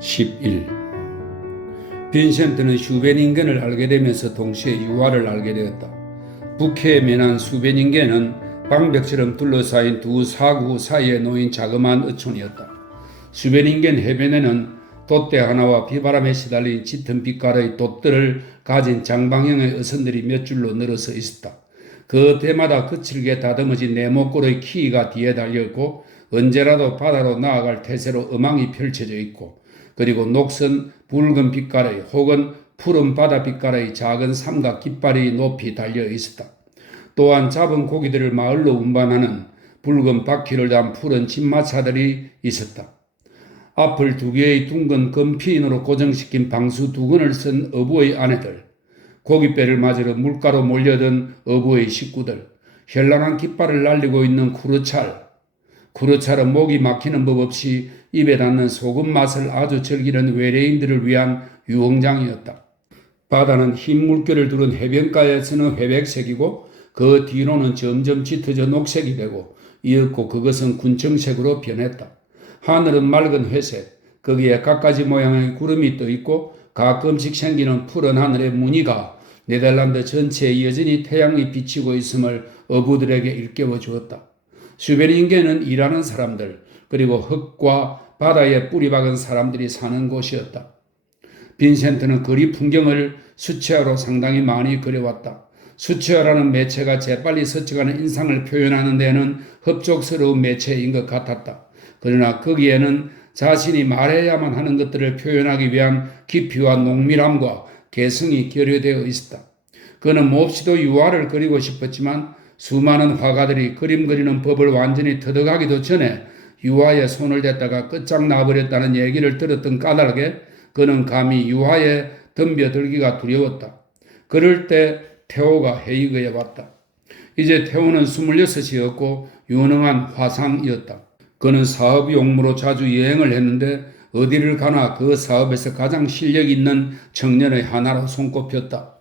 11. 빈센트는 슈베닝겐을 알게 되면서 동시에 유화를 알게 되었다. 북해에 면한 슈베닝겐은 방벽처럼 둘러싸인 두 사구 사이에 놓인 자그마한 어촌이었다. 슈베닝겐 해변에는 돛대 하나와 비바람에 시달린 짙은 빛깔의 돛들을 가진 장방형의 어선들이 몇 줄로 늘어서 있었다. 그 대마다 거칠게 다듬어진 네모꼴의 키가 뒤에 달려있고 언제라도 바다로 나아갈 태세로 어망이 펼쳐져 있고, 그리고 녹슨 붉은 빛깔의 혹은 푸른 바다 빛깔의 작은 삼각 깃발이 높이 달려 있었다. 또한 잡은 고기들을 마을로 운반하는 붉은 바퀴를 단 푸른 진마차들이 있었다. 앞을 두 개의 둥근 금피인으로 고정시킨 방수 두건을 쓴 어부의 아내들, 고깃배를 맞으러 물가로 몰려든 어부의 식구들, 현란한 깃발을 날리고 있는 쿠르찰은 목이 막히는 법 없이 입에 닿는 소금 맛을 아주 즐기는 외래인들을 위한 유흥장이었다. 바다는 흰 물결을 두른 해변가에서는 회백색이고 그 뒤로는 점점 짙어져 녹색이 되고 이윽고 그것은 군청색으로 변했다. 하늘은 맑은 회색, 거기에 갖가지 모양의 구름이 떠 있고 가끔씩 생기는 푸른 하늘의 무늬가 네덜란드 전체에 여전히 태양이 비치고 있음을 어부들에게 일깨워 주었다. 슈베닝겐은 일하는 사람들, 그리고 흙과 바다에 뿌리박은 사람들이 사는 곳이었다. 빈센트는 거리 풍경을 수채화로 상당히 많이 그려왔다. 수채화라는 매체가 재빨리 스쳐가는 인상을 표현하는 데는 흡족스러운 매체인 것 같았다. 그러나 거기에는 자신이 말해야만 하는 것들을 표현하기 위한 깊이와 농밀함과 개성이 결여되어 있었다. 그는 몹시도 유화를 그리고 싶었지만 수많은 화가들이 그림 그리는 법을 완전히 터득하기도 전에 유화에 손을 댔다가 끝장나버렸다는 얘기를 들었던 까닭에 그는 감히 유화에 덤벼들기가 두려웠다. 그럴 때 테오가 해익에 왔다. 이제 테오는 26이었고 유능한 화상이었다. 그는 사업 용무로 자주 여행을 했는데 어디를 가나 그 사업에서 가장 실력 있는 청년의 하나로 손꼽혔다.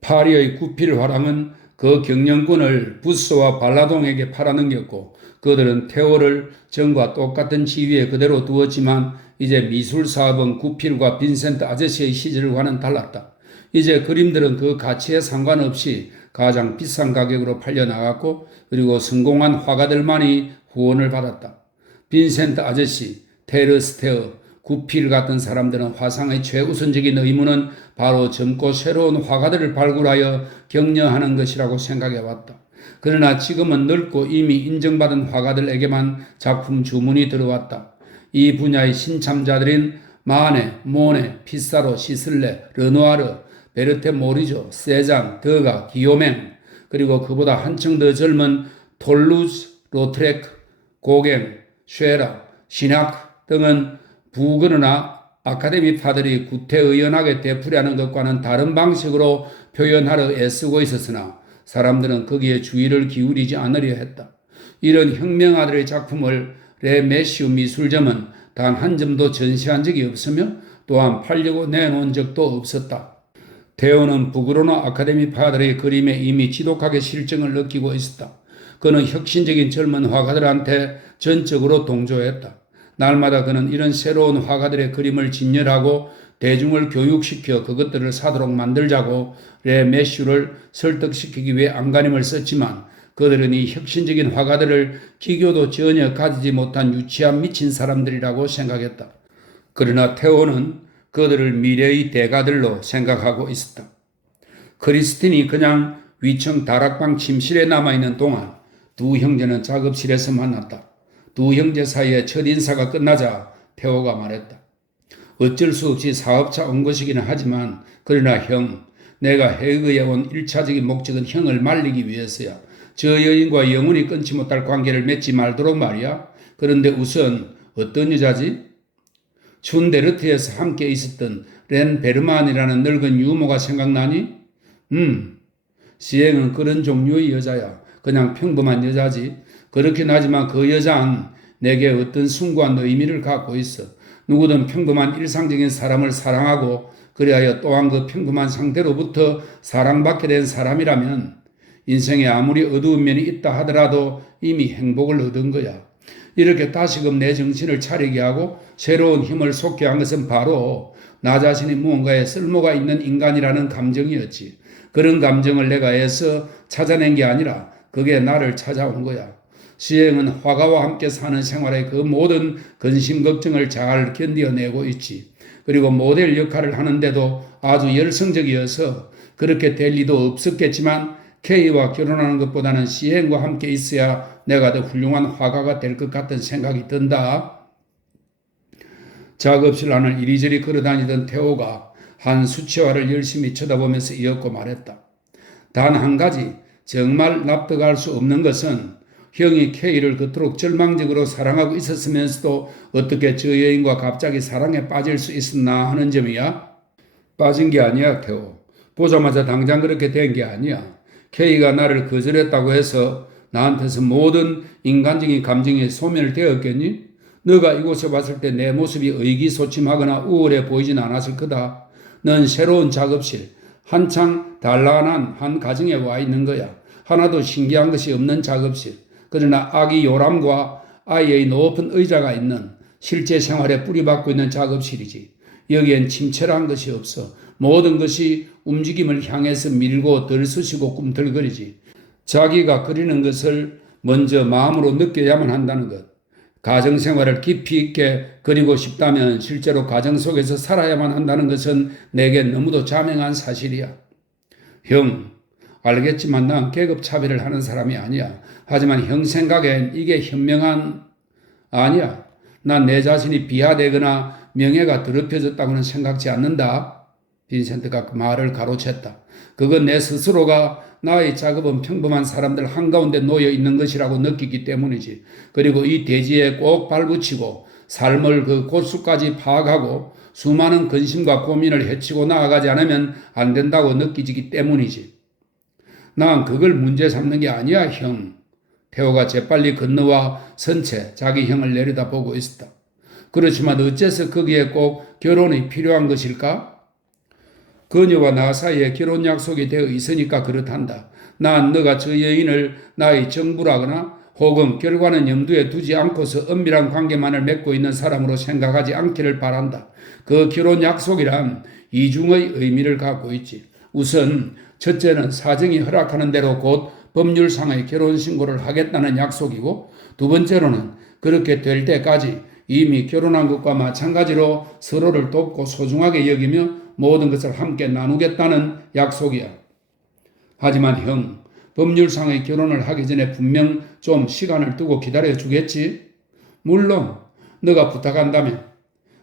파리의 구필 화랑은 그 경영권을 부스와 발라동에게 팔아넘겼고 그들은 테오를 전과 똑같은 지위에 그대로 두었지만 이제 미술 사업은 구필과 빈센트 아저씨의 시절과는 달랐다. 이제 그림들은 그 가치에 상관없이 가장 비싼 가격으로 팔려나갔고 그리고 성공한 화가들만이 후원을 받았다. 빈센트 아저씨, 테르스테어, 구필 같은 사람들은 화상의 최우선적인 의무는 바로 젊고 새로운 화가들을 발굴하여 격려하는 것이라고 생각해왔다. 그러나 지금은 넓고 이미 인정받은 화가들에게만 작품 주문이 들어왔다. 이 분야의 신참자들인 마네, 모네, 피사로, 시슬레, 르누아르, 베르테 모리조, 세잔, 더가, 기요맹, 그리고 그보다 한층 더 젊은 톨루즈, 로트레크, 고갱, 쉐라, 시낙 등은 부그러나 아카데미파들이 구태의연하게 되풀이하는 것과는 다른 방식으로 표현하려 애쓰고 있었으나 사람들은 거기에 주의를 기울이지 않으려 했다. 이런 혁명아들의 작품을 레 메시우 미술점은 단 한 점도 전시한 적이 없으며 또한 팔려고 내놓은 적도 없었다. 테오는 부그로나 아카데미파들의 그림에 이미 지독하게 실증을 느끼고 있었다. 그는 혁신적인 젊은 화가들한테 전적으로 동조했다. 날마다 그는 이런 새로운 화가들의 그림을 진열하고 대중을 교육시켜 그것들을 사도록 만들자고 레 메슈를 설득시키기 위해 안간힘을 썼지만 그들은 이 혁신적인 화가들을 기교도 전혀 가지지 못한 유치한 미친 사람들이라고 생각했다. 그러나 테오는 그들을 미래의 대가들로 생각하고 있었다. 크리스틴이 그냥 위층 다락방 침실에 남아있는 동안 두 형제는 작업실에서 만났다. 두 형제 사이에 첫 인사가 끝나자 테오가 말했다. 어쩔 수 없이 사업차 온 것이기는 하지만 그러나 형, 내가 해외에 온 1차적인 목적은 형을 말리기 위해서야. 저 여인과 영원히 끊지 못할 관계를 맺지 말도록 말이야. 그런데 우선 어떤 여자지? 춘데르트에서 함께 있었던 렌 베르만이라는 늙은 유모가 생각나니? 시행은 그런 종류의 여자야. 그냥 평범한 여자지. 그렇긴 하지만 그 여자는 내게 어떤 숭고한 의미를 갖고 있어. 누구든 평범한 일상적인 사람을 사랑하고 그리하여 또한 그 평범한 상태로부터 사랑받게 된 사람이라면 인생에 아무리 어두운 면이 있다 하더라도 이미 행복을 얻은 거야. 이렇게 다시금 내 정신을 차리게 하고 새로운 힘을 솟게 한 것은 바로 나 자신이 무언가에 쓸모가 있는 인간이라는 감정이었지. 그런 감정을 내가 애써 찾아낸 게 아니라 그게 나를 찾아온 거야. 시행은 화가와 함께 사는 생활의 그 모든 근심 걱정을 잘 견뎌내고 있지. 그리고 모델 역할을 하는데도 아주 열성적이어서 그렇게 될 리도 없었겠지만 K와 결혼하는 것보다는 시행과 함께 있어야 내가 더 훌륭한 화가가 될 것 같은 생각이 든다. 작업실 안을 이리저리 걸어다니던 태호가 한 수채화를 열심히 쳐다보면서 이었고 말했다. 단 한 가지 정말 납득할 수 없는 것은 형이 K를 그토록 절망적으로 사랑하고 있었으면서도 어떻게 저 여인과 갑자기 사랑에 빠질 수 있었나 하는 점이야. 빠진 게 아니야, 태호. 보자마자 당장 그렇게 된 게 아니야. K가 나를 거절했다고 해서 나한테서 모든 인간적인 감정이 소멸되었겠니? 너가 이곳에 왔을 때 내 모습이 의기소침하거나 우울해 보이진 않았을 거다. 넌 새로운 작업실, 한창 단란한 한 가정에 와 있는 거야. 하나도 신기한 것이 없는 작업실. 그러나 아기 요람과 아이의 높은 의자가 있는 실제 생활에 뿌리박고 있는 작업실이지. 여기엔 침체란 것이 없어. 모든 것이 움직임을 향해서 밀고 들쑤시고 꿈틀거리지. 자기가 그리는 것을 먼저 마음으로 느껴야만 한다는 것. 가정생활을 깊이 있게 그리고 싶다면 실제로 가정 속에서 살아야만 한다는 것은 내겐 너무도 자명한 사실이야. 형, 알겠지만 난 계급차별을 하는 사람이 아니야. 하지만 형 생각엔 이게 현명한 아니야. 난 내 자신이 비하되거나 명예가 더럽혀졌다고는 생각지 않는다. 빈센트가 그 말을 가로챘다. 그건 내 스스로가 나의 작업은 평범한 사람들 한가운데 놓여 있는 것이라고 느끼기 때문이지. 그리고 이 대지에 꼭 발붙이고 삶을 그 골수까지 파악하고 수많은 근심과 고민을 헤치고 나아가지 않으면 안 된다고 느끼기 때문이지. 난 그걸 문제 삼는 게 아니야, 형. 태호가 재빨리 건너와 선 채 자기 형을 내려다보고 있었다. 그렇지만 어째서 거기에 꼭 결혼이 필요한 것일까? 그녀와 나 사이에 결혼 약속이 되어 있으니까 그렇단다. 난 너가 저 여인을 나의 정부라거나 혹은 결과는 염두에 두지 않고서 은밀한 관계만을 맺고 있는 사람으로 생각하지 않기를 바란다. 그 결혼 약속이란 이중의 의미를 갖고 있지. 우선 첫째는 사정이 허락하는 대로 곧 법률상의 결혼신고를 하겠다는 약속이고, 두 번째로는 그렇게 될 때까지 이미 결혼한 것과 마찬가지로 서로를 돕고 소중하게 여기며 모든 것을 함께 나누겠다는 약속이야. 하지만 형, 법률상의 결혼을 하기 전에 분명 좀 시간을 두고 기다려 주겠지? 물론 너가 부탁한다면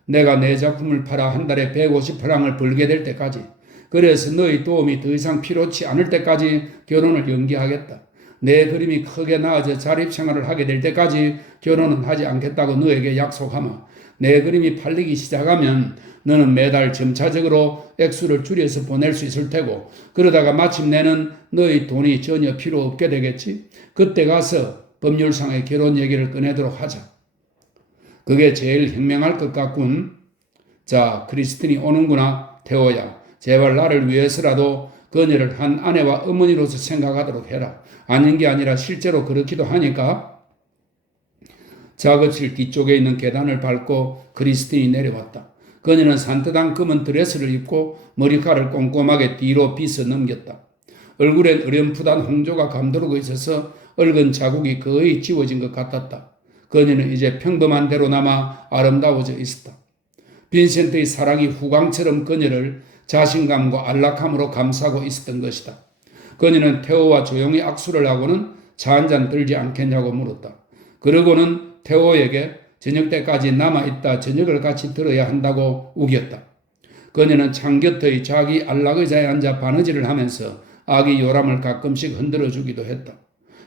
내가 내 작품을 팔아 한 달에 150프랑을 벌게 될 때까지, 그래서 너의 도움이 더 이상 필요치 않을 때까지 결혼을 연기하겠다. 내 그림이 크게 나아져 자립생활을 하게 될 때까지 결혼은 하지 않겠다고 너에게 약속하마. 내 그림이 팔리기 시작하면 너는 매달 점차적으로 액수를 줄여서 보낼 수 있을 테고, 그러다가 마침내는 너의 돈이 전혀 필요 없게 되겠지. 그때 가서 법률상의 결혼 얘기를 꺼내도록 하자. 그게 제일 현명할 것 같군. 자, 크리스틴이 오는구나. 태호야, 제발 나를 위해서라도 그녀를 한 아내와 어머니로서 생각하도록 해라. 아닌 게 아니라 실제로 그렇기도 하니까. 작업실 뒤쪽에 있는 계단을 밟고 크리스틴이 내려왔다. 그녀는 산뜻한 검은 드레스를 입고 머리카락을 꼼꼼하게 뒤로 빗어 넘겼다. 얼굴엔 어렴풋한 홍조가 감도르고 있어서 얽은 자국이 거의 지워진 것 같았다. 그녀는 이제 평범한 대로나마 아름다워져 있었다. 빈센트의 사랑이 후광처럼 그녀를 자신감과 안락함으로 감싸고 있었던 것이다. 그녀는 태호와 조용히 악수를 하고는 차 한잔 들지 않겠냐고 물었다. 그러고는 태호에게 저녁 때까지 남아있다 저녁을 같이 들어야 한다고 우겼다. 그녀는 창 곁의 자기 안락의자에 앉아 바느질을 하면서 아기 요람을 가끔씩 흔들어 주기도 했다.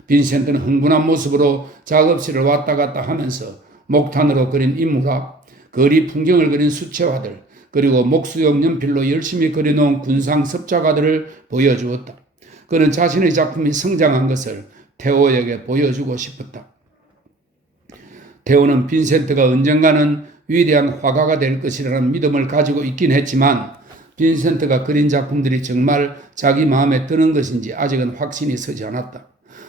빈센트는 흥분한 모습으로 작업실을 왔다 갔다 하면서 목탄으로 그린 인물화, 거리 풍경을 그린 수채화들, 그리고 목수용 연필로 열심히 그려놓은 군상 습작화들을 보여주었다. 그는 자신의 작품이 성장한 것을 태호에게 보여주고 싶었다. 태호는 빈센트가 언젠가는 위대한 화가가 될 것이라는 믿음을 가지고 있긴 했지만 빈센트가 그린 작품들이 정말 자기 마음에 드는 것인지 아직은 확신이 서지 않았다.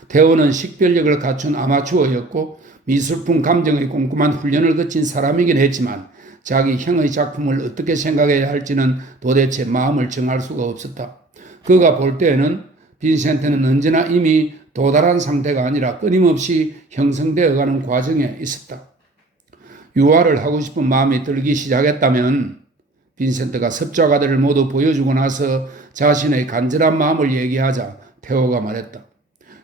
태호는 식별력을 갖춘 아마추어였고 미술품 감정의 꼼꼼한 훈련을 거친 사람이긴 했지만 자기 형의 작품을 어떻게 생각해야 할지는 도대체 마음을 정할 수가 없었다. 그가 볼 때에는 빈센트는 언제나 이미 도달한 상태가 아니라 끊임없이 형성되어가는 과정에 있었다. 유화를 하고 싶은 마음이 들기 시작했다면 빈센트가 섭작가들을 모두 보여주고 나서 자신의 간절한 마음을 얘기하자 테오가 말했다.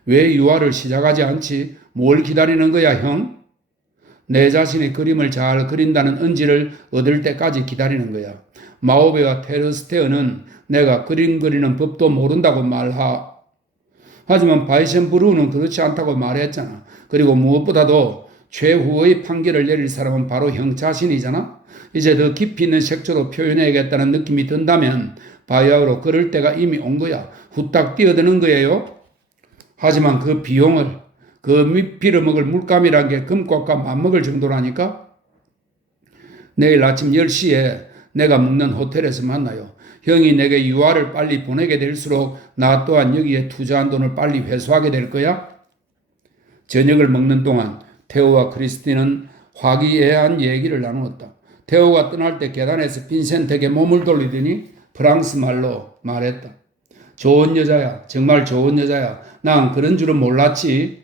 왜 유화를 시작하지 않지? 뭘 기다리는 거야, 형? 내 자신의 그림을 잘 그린다는 은지를 얻을 때까지 기다리는 거야. 마오베와 테르스테어는 내가 그림 그리는 법도 모른다고 말하. 하지만 바이센브루는 그렇지 않다고 말했잖아. 그리고 무엇보다도 최후의 판결을 내릴 사람은 바로 형 자신이잖아. 이제 더 깊이 있는 색조로 표현해야겠다는 느낌이 든다면 바야흐로 그럴 때가 이미 온 거야. 후딱 뛰어드는 거예요. 하지만 그 비용을 그 빌어먹을 물감이란 게 금값과 맞먹을 정도라니까. 내일 아침 10시에 내가 묵는 호텔에서 만나요. 형이 내게 유화를 빨리 보내게 될수록 나 또한 여기에 투자한 돈을 빨리 회수하게 될 거야. 저녁을 먹는 동안 테오와 크리스틴은 화기애애한 얘기를 나누었다. 테오가 떠날 때 계단에서 빈센트에게 몸을 돌리더니 프랑스 말로 말했다. 좋은 여자야. 정말 좋은 여자야. 난 그런 줄은 몰랐지.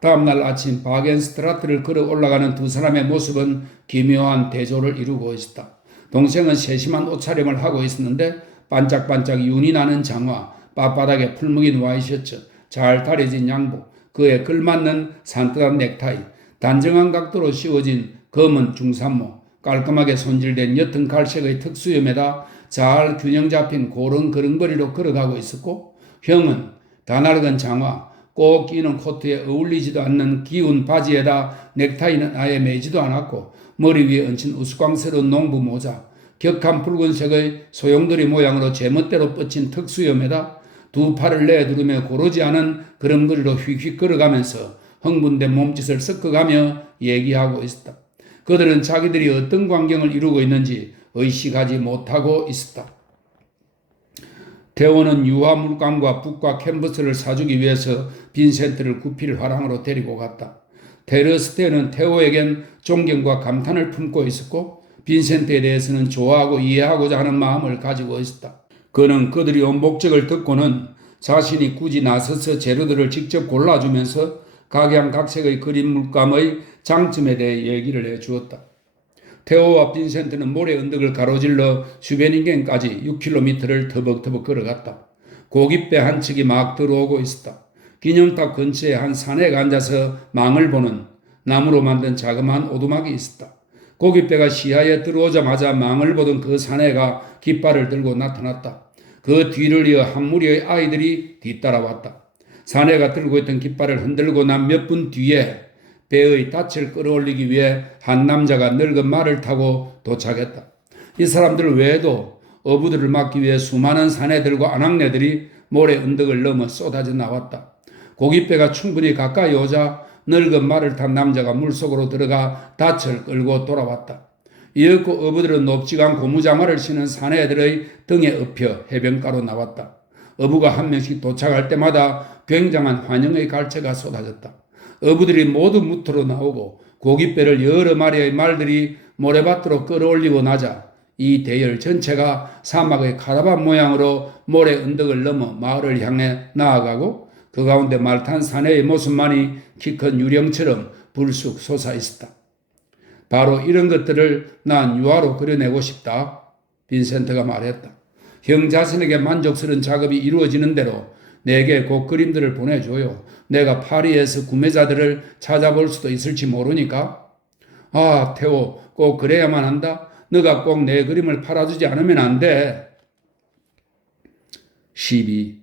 다음날 아침 바겐스트라트를 걸어 올라가는 두 사람의 모습은 기묘한 대조를 이루고 있었다. 동생은 세심한 옷차림을 하고 있었는데 반짝반짝 윤이 나는 장화, 빳빳하게 풀먹인 와이셔츠, 잘 다려진 양복, 그에 걸맞는 산뜻한 넥타이, 단정한 각도로 씌워진 검은 중산모, 깔끔하게 손질된 옅은 갈색의 특수염에다 잘 균형 잡힌 고른 걸음걸이로 걸어가고 있었고, 형은 가나르건 장화, 꼭 끼는 코트에 어울리지도 않는 기운 바지에다 넥타이는 아예 매지도 않았고 머리 위에 얹힌 우스꽝스러운 농부 모자, 격한 붉은색의 소용돌이 모양으로 제멋대로 뻗친 특수염에다 두 팔을 내두르며 고르지 않은 걸음걸이로 휙휙 걸어가면서 흥분된 몸짓을 섞어가며 얘기하고 있었다. 그들은 자기들이 어떤 광경을 이루고 있는지 의식하지 못하고 있었다. 테오는 유화 물감과 붓과 캔버스를 사주기 위해서 빈센트를 구필 화랑으로 데리고 갔다. 테르스테는 테오에겐 존경과 감탄을 품고 있었고 빈센트에 대해서는 좋아하고 이해하고자 하는 마음을 가지고 있었다. 그는 그들이 온 목적을 듣고는 자신이 굳이 나서서 재료들을 직접 골라주면서 각양각색의 그림 물감의 장점에 대해 얘기를 해주었다. 테오와 빈센트는 모래 언덕을 가로질러 슈베닝겐까지 6km를 터벅터벅 걸어갔다. 고깃배 한 척이 막 들어오고 있었다. 기념탑 근처에 한 산에 앉아서 망을 보는 나무로 만든 자그마한 오두막이 있었다. 고깃배가 시야에 들어오자마자 망을 보던 그 사내가 깃발을 들고 나타났다. 그 뒤를 이어 한 무리의 아이들이 뒤따라왔다. 사내가 들고 있던 깃발을 흔들고 난 몇 분 뒤에 배의 닻을 끌어올리기 위해 한 남자가 늙은 말을 타고 도착했다. 이 사람들 외에도 어부들을 막기 위해 수많은 사내들과 아낙네들이 모래 언덕을 넘어 쏟아져 나왔다. 고깃배가 충분히 가까이 오자 늙은 말을 탄 남자가 물속으로 들어가 닻을 끌고 돌아왔다. 이윽고 어부들은 높지간 고무장화를 신은 사내들의 등에 엎여 해변가로 나왔다. 어부가 한 명씩 도착할 때마다 굉장한 환영의 갈채가 쏟아졌다. 어부들이 모두 무트로 나오고 고깃배를 여러 마리의 말들이 모래밭으로 끌어올리고 나자 이 대열 전체가 사막의 카라반 모양으로 모래 언덕을 넘어 마을을 향해 나아가고 그 가운데 말 탄 사내의 모습만이 키 큰 유령처럼 불쑥 솟아 있었다. 바로 이런 것들을 난 유화로 그려내고 싶다. 빈센트가 말했다. 형 자신에게 만족스러운 작업이 이루어지는 대로 내게 곧 그림들을 보내줘요. 내가 파리에서 구매자들을 찾아볼 수도 있을지 모르니까. 아, 테오, 꼭 그래야만 한다. 너가 꼭 내 그림을 팔아주지 않으면 안 돼. 12.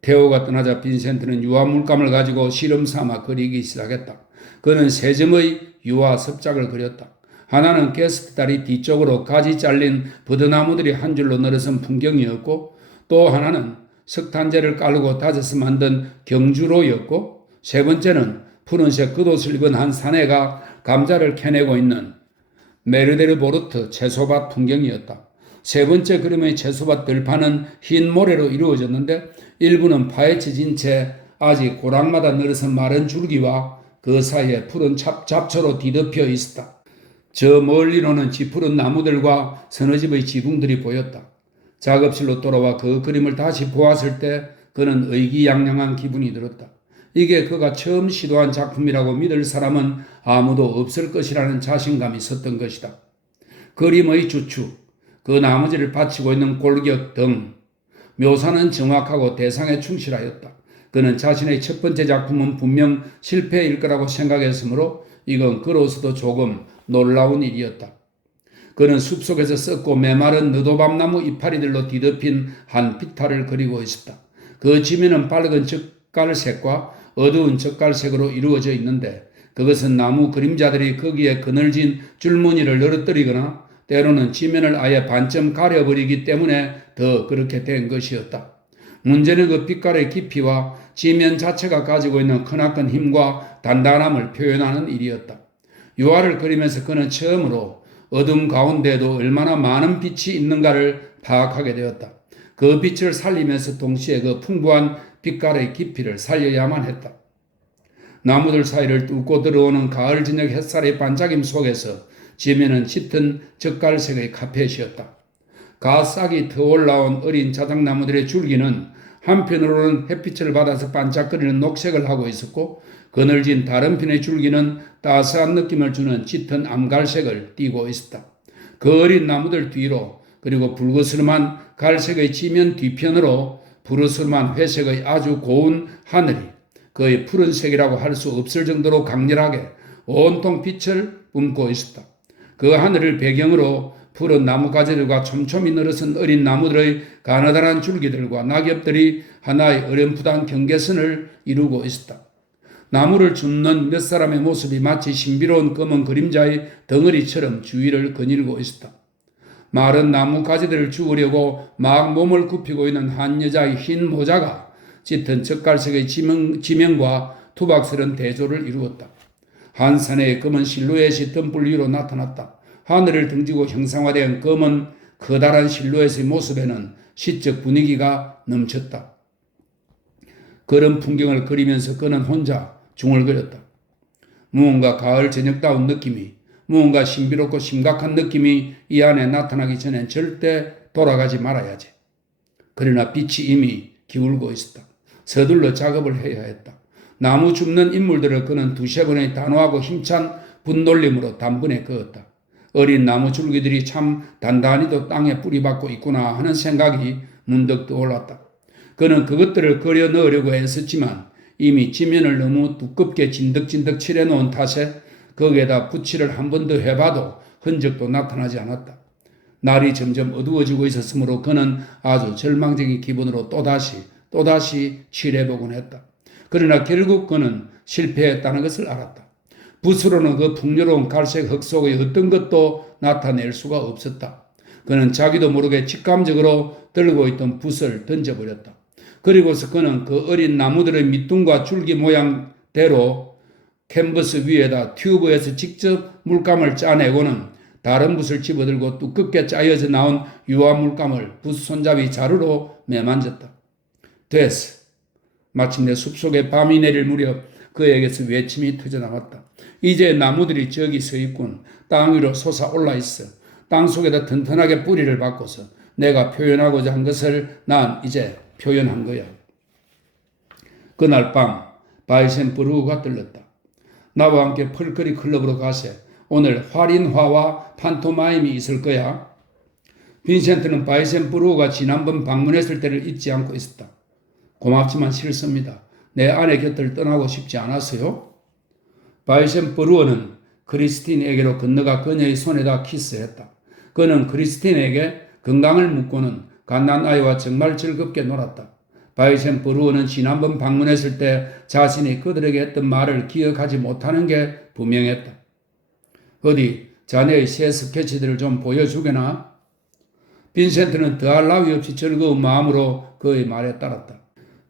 테오가 떠나자 빈센트는 유화 물감을 가지고 실험 삼아 그리기 시작했다. 그는 세 점의 유화 습작을 그렸다. 하나는 게스트 다리 뒤쪽으로 가지 잘린 버드나무들이 한 줄로 늘어선 풍경이었고 또 하나는 석탄재를 깔고 다져서 만든 경주로였고 세 번째는 푸른색 겉옷을 입은 한 사내가 감자를 캐내고 있는 메르데르보르트 채소밭 풍경이었다. 세 번째 그림의 채소밭 들판은 흰 모래로 이루어졌는데 일부는 파헤쳐진 채 아직 고랑마다 늘어선 마른 줄기와 그 사이에 푸른 잡초로 뒤덮여 있었다. 저 멀리로는 쥐푸른 나무들과 서너 집의 지붕들이 보였다. 작업실로 돌아와 그 그림을 다시 보았을 때 그는 의기양양한 기분이 들었다. 이게 그가 처음 시도한 작품이라고 믿을 사람은 아무도 없을 것이라는 자신감이 섰던 것이다. 그림의 주축, 그 나머지를 받치고 있는 골격 등 묘사는 정확하고 대상에 충실하였다. 그는 자신의 첫 번째 작품은 분명 실패일 거라고 생각했으므로 이건 그로서도 조금 놀라운 일이었다. 그는 숲속에서 썩고 메마른 느도밤나무 이파리들로 뒤덮인 한 피탈을 그리고 있었다. 그 지면은 빨간 젓갈색과 어두운 젓갈색으로 이루어져 있는데 그것은 나무 그림자들이 거기에 그늘진 줄무늬를 늘어뜨리거나 때로는 지면을 아예 반쯤 가려버리기 때문에 더 그렇게 된 것이었다. 문제는 그 빛깔의 깊이와 지면 자체가 가지고 있는 크나큰 힘과 단단함을 표현하는 일이었다. 유화를 그리면서 그는 처음으로 어둠 가운데에도 얼마나 많은 빛이 있는가를 파악하게 되었다. 그 빛을 살리면서 동시에 그 풍부한 빛깔의 깊이를 살려야만 했다. 나무들 사이를 뚫고 들어오는 가을 저녁 햇살의 반짝임 속에서 지면은 짙은 젓갈색의 카펫이었다. 가싹이 터올라온 어린 자작나무들의 줄기는 한편으로는 햇빛을 받아서 반짝거리는 녹색을 하고 있었고 그늘진 다른 편의 줄기는 따스한 느낌을 주는 짙은 암갈색을 띠고 있었다. 그 어린 나무들 뒤로 그리고 붉으스름한 갈색의 지면 뒤편으로 푸르스름한 회색의 아주 고운 하늘이 거의 푸른색이라고 할 수 없을 정도로 강렬하게 온통 빛을 뿜고 있었다. 그 하늘을 배경으로 푸른 나무가지들과 촘촘히 늘어선 어린 나무들의 가느다란 줄기들과 낙엽들이 하나의 어렴풋한 경계선을 이루고 있었다. 나무를 줍는 몇 사람의 모습이 마치 신비로운 검은 그림자의 덩어리처럼 주위를 거닐고 있었다. 마른 나무 가지들을 주우려고 막 몸을 굽히고 있는 한 여자의 흰 모자가 짙은 젓갈색의 지명과 투박스런 대조를 이루었다. 한 산의 검은 실루엣이 덤불 위로 나타났다. 하늘을 등지고 형상화된 검은 커다란 실루엣의 모습에는 시적 분위기가 넘쳤다. 그런 풍경을 그리면서 그는 혼자 중얼거렸다. 무언가 가을 저녁다운 느낌이, 무언가 신비롭고 심각한 느낌이 이 안에 나타나기 전엔 절대 돌아가지 말아야지. 그러나 빛이 이미 기울고 있었다. 서둘러 작업을 해야 했다. 나무 줍는 인물들을 그는 두세 번의 단호하고 힘찬 분놀림으로 단번에 그었다. 어린 나무 줄기들이 참 단단히도 땅에 뿌리박고 있구나 하는 생각이 문득 떠올랐다. 그는 그것들을 그려 넣으려고 애썼지만 이미 지면을 너무 두껍게 진득진득 칠해놓은 탓에 거기에다 붓칠을 한 번 더 해봐도 흔적도 나타나지 않았다. 날이 점점 어두워지고 있었으므로 그는 아주 절망적인 기분으로 또다시 칠해보곤 했다. 그러나 결국 그는 실패했다는 것을 알았다. 붓으로는 그 풍요로운 갈색 흙 속의 어떤 것도 나타낼 수가 없었다. 그는 자기도 모르게 직감적으로 들고 있던 붓을 던져버렸다. 그리고서 그는 그 어린 나무들의 밑둥과 줄기 모양대로 캔버스 위에다 튜브에서 직접 물감을 짜내고는 다른 붓을 집어들고 두껍게 짜여져 나온 유화 물감을 붓 손잡이 자루로 매만졌다. 됐어. 마침내 숲속에 밤이 내릴 무렵 그에게서 외침이 터져나왔다. 이제 나무들이 저기 서 있군. 땅 위로 솟아올라 있어. 땅 속에다 튼튼하게 뿌리를 박고서 내가 표현하고자 한 것을 난 이제 표현한 거야. 그날 밤 바이센부르가 들렀다. 나와 함께 펄거리 클럽으로 가세. 오늘 활인화와 판토마임이 있을 거야. 빈센트는 바이센부르가 지난번 방문했을 때를 잊지 않고 있었다. 고맙지만 싫습니다. 내 아내 곁을 떠나고 싶지 않았어요. 바이센부르는 크리스틴에게로 건너가 그녀의 손에다 키스했다. 그는 크리스틴에게 건강을 묻고는 갓난아이와 정말 즐겁게 놀았다. 바이센부르는 지난번 방문했을 때 자신이 그들에게 했던 말을 기억하지 못하는 게 분명했다. 어디 자네의 새 스케치들을 좀 보여주게나? 빈센트는 더할 나위 없이 즐거운 마음으로 그의 말에 따랐다.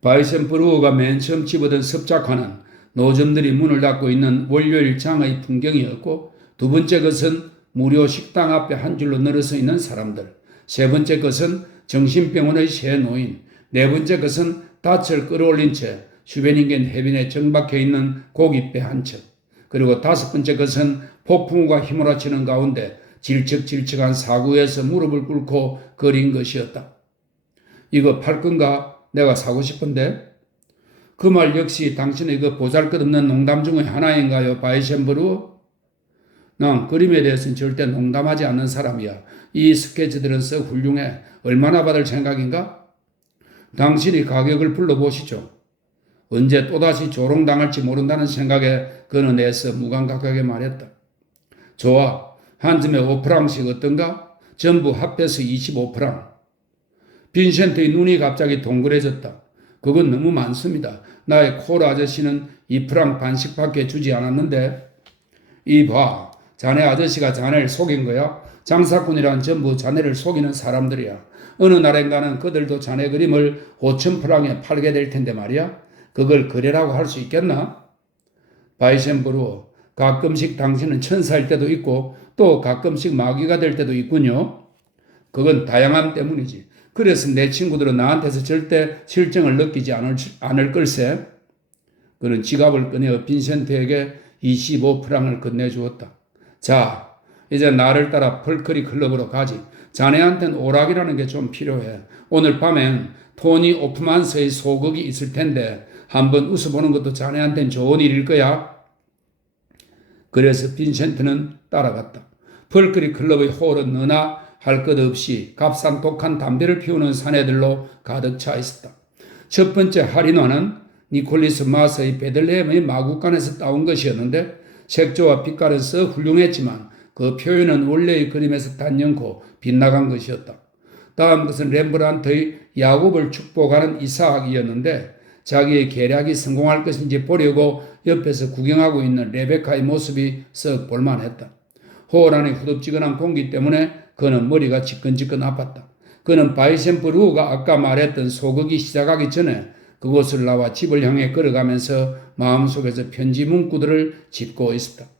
바이센부르가 맨 처음 집어든 습작화는 노점들이 문을 닫고 있는 월요일 장의 풍경이었고, 두 번째 것은 무료 식당 앞에 한 줄로 늘어서 있는 사람들, 세 번째 것은 정신병원의 새 노인, 네 번째 것은 닻을 끌어올린 채 슈베닝겐 해변에 정박해 있는 고깃배 한 척, 그리고 다섯 번째 것은 폭풍우가 휘몰아치는 가운데 질척질척한 사구에서 무릎을 꿇고 그린 것이었다. 이거 팔 건가? 내가 사고 싶은데? 그 말 역시 당신의 그 보잘것없는 농담 중의 하나인가요, 바이셴브루? 난 그림에 대해서는 절대 농담하지 않는 사람이야. 이 스케치들은 썩 훌륭해. 얼마나 받을 생각인가? 당신이 가격을 불러보시죠. 언제 또다시 조롱당할지 모른다는 생각에 그는 애써 무감각하게 말했다. 좋아. 한 줌에 5프랑씩 어떤가? 전부 합해서 25프랑. 빈센트의 눈이 갑자기 동그래졌다. 그건 너무 많습니다. 나의 콜 아저씨는 2프랑 반씩밖에 주지 않았는데. 이봐, 자네 아저씨가 자네를 속인 거야? 장사꾼이란 전부 자네를 속이는 사람들이야. 어느 날엔가는 그들도 자네 그림을 5,000프랑에 팔게 될 텐데 말이야. 그걸 거래라고 할 수 있겠나? 바이셴브루, 가끔씩 당신은 천사일 때도 있고 또 가끔씩 마귀가 될 때도 있군요. 그건 다양함 때문이지. 그래서 내 친구들은 나한테서 절대 실정을 느끼지 않을 걸세. 그는 지갑을 꺼내어 빈센트에게 25프랑을 건네주었다. 자, 이제 나를 따라 펄커리 클럽으로 가지. 자네한테는 오락이라는 게 좀 필요해. 오늘 밤엔 토니 오프만스의 소극이 있을 텐데 한번 웃어보는 것도 자네한테는 좋은 일일 거야. 그래서 빈센트는 따라갔다. 펄커리 클럽의 홀은 너나 할 것 없이 값싼 독한 담배를 피우는 사내들로 가득 차 있었다. 첫 번째 할인화는 니콜리스 마서의 베들레헴의 마구간에서 따온 것이었는데 색조와 빛깔은 썩 훌륭했지만 그 표현은 원래의 그림에서 단연코 빗나간 것이었다. 다음 것은 렘브란트의 야곱을 축복하는 이삭이었는데 자기의 계략이 성공할 것인지 보려고 옆에서 구경하고 있는 레베카의 모습이 썩 볼만했다. 호울 안의 후덥지근한 공기 때문에 그는 머리가 지끈지끈 아팠다. 그는 바이셴브루가 아까 말했던 소극이 시작하기 전에 그곳을 나와 집을 향해 걸어가면서 마음속에서 편지 문구들을 짚고 있었다.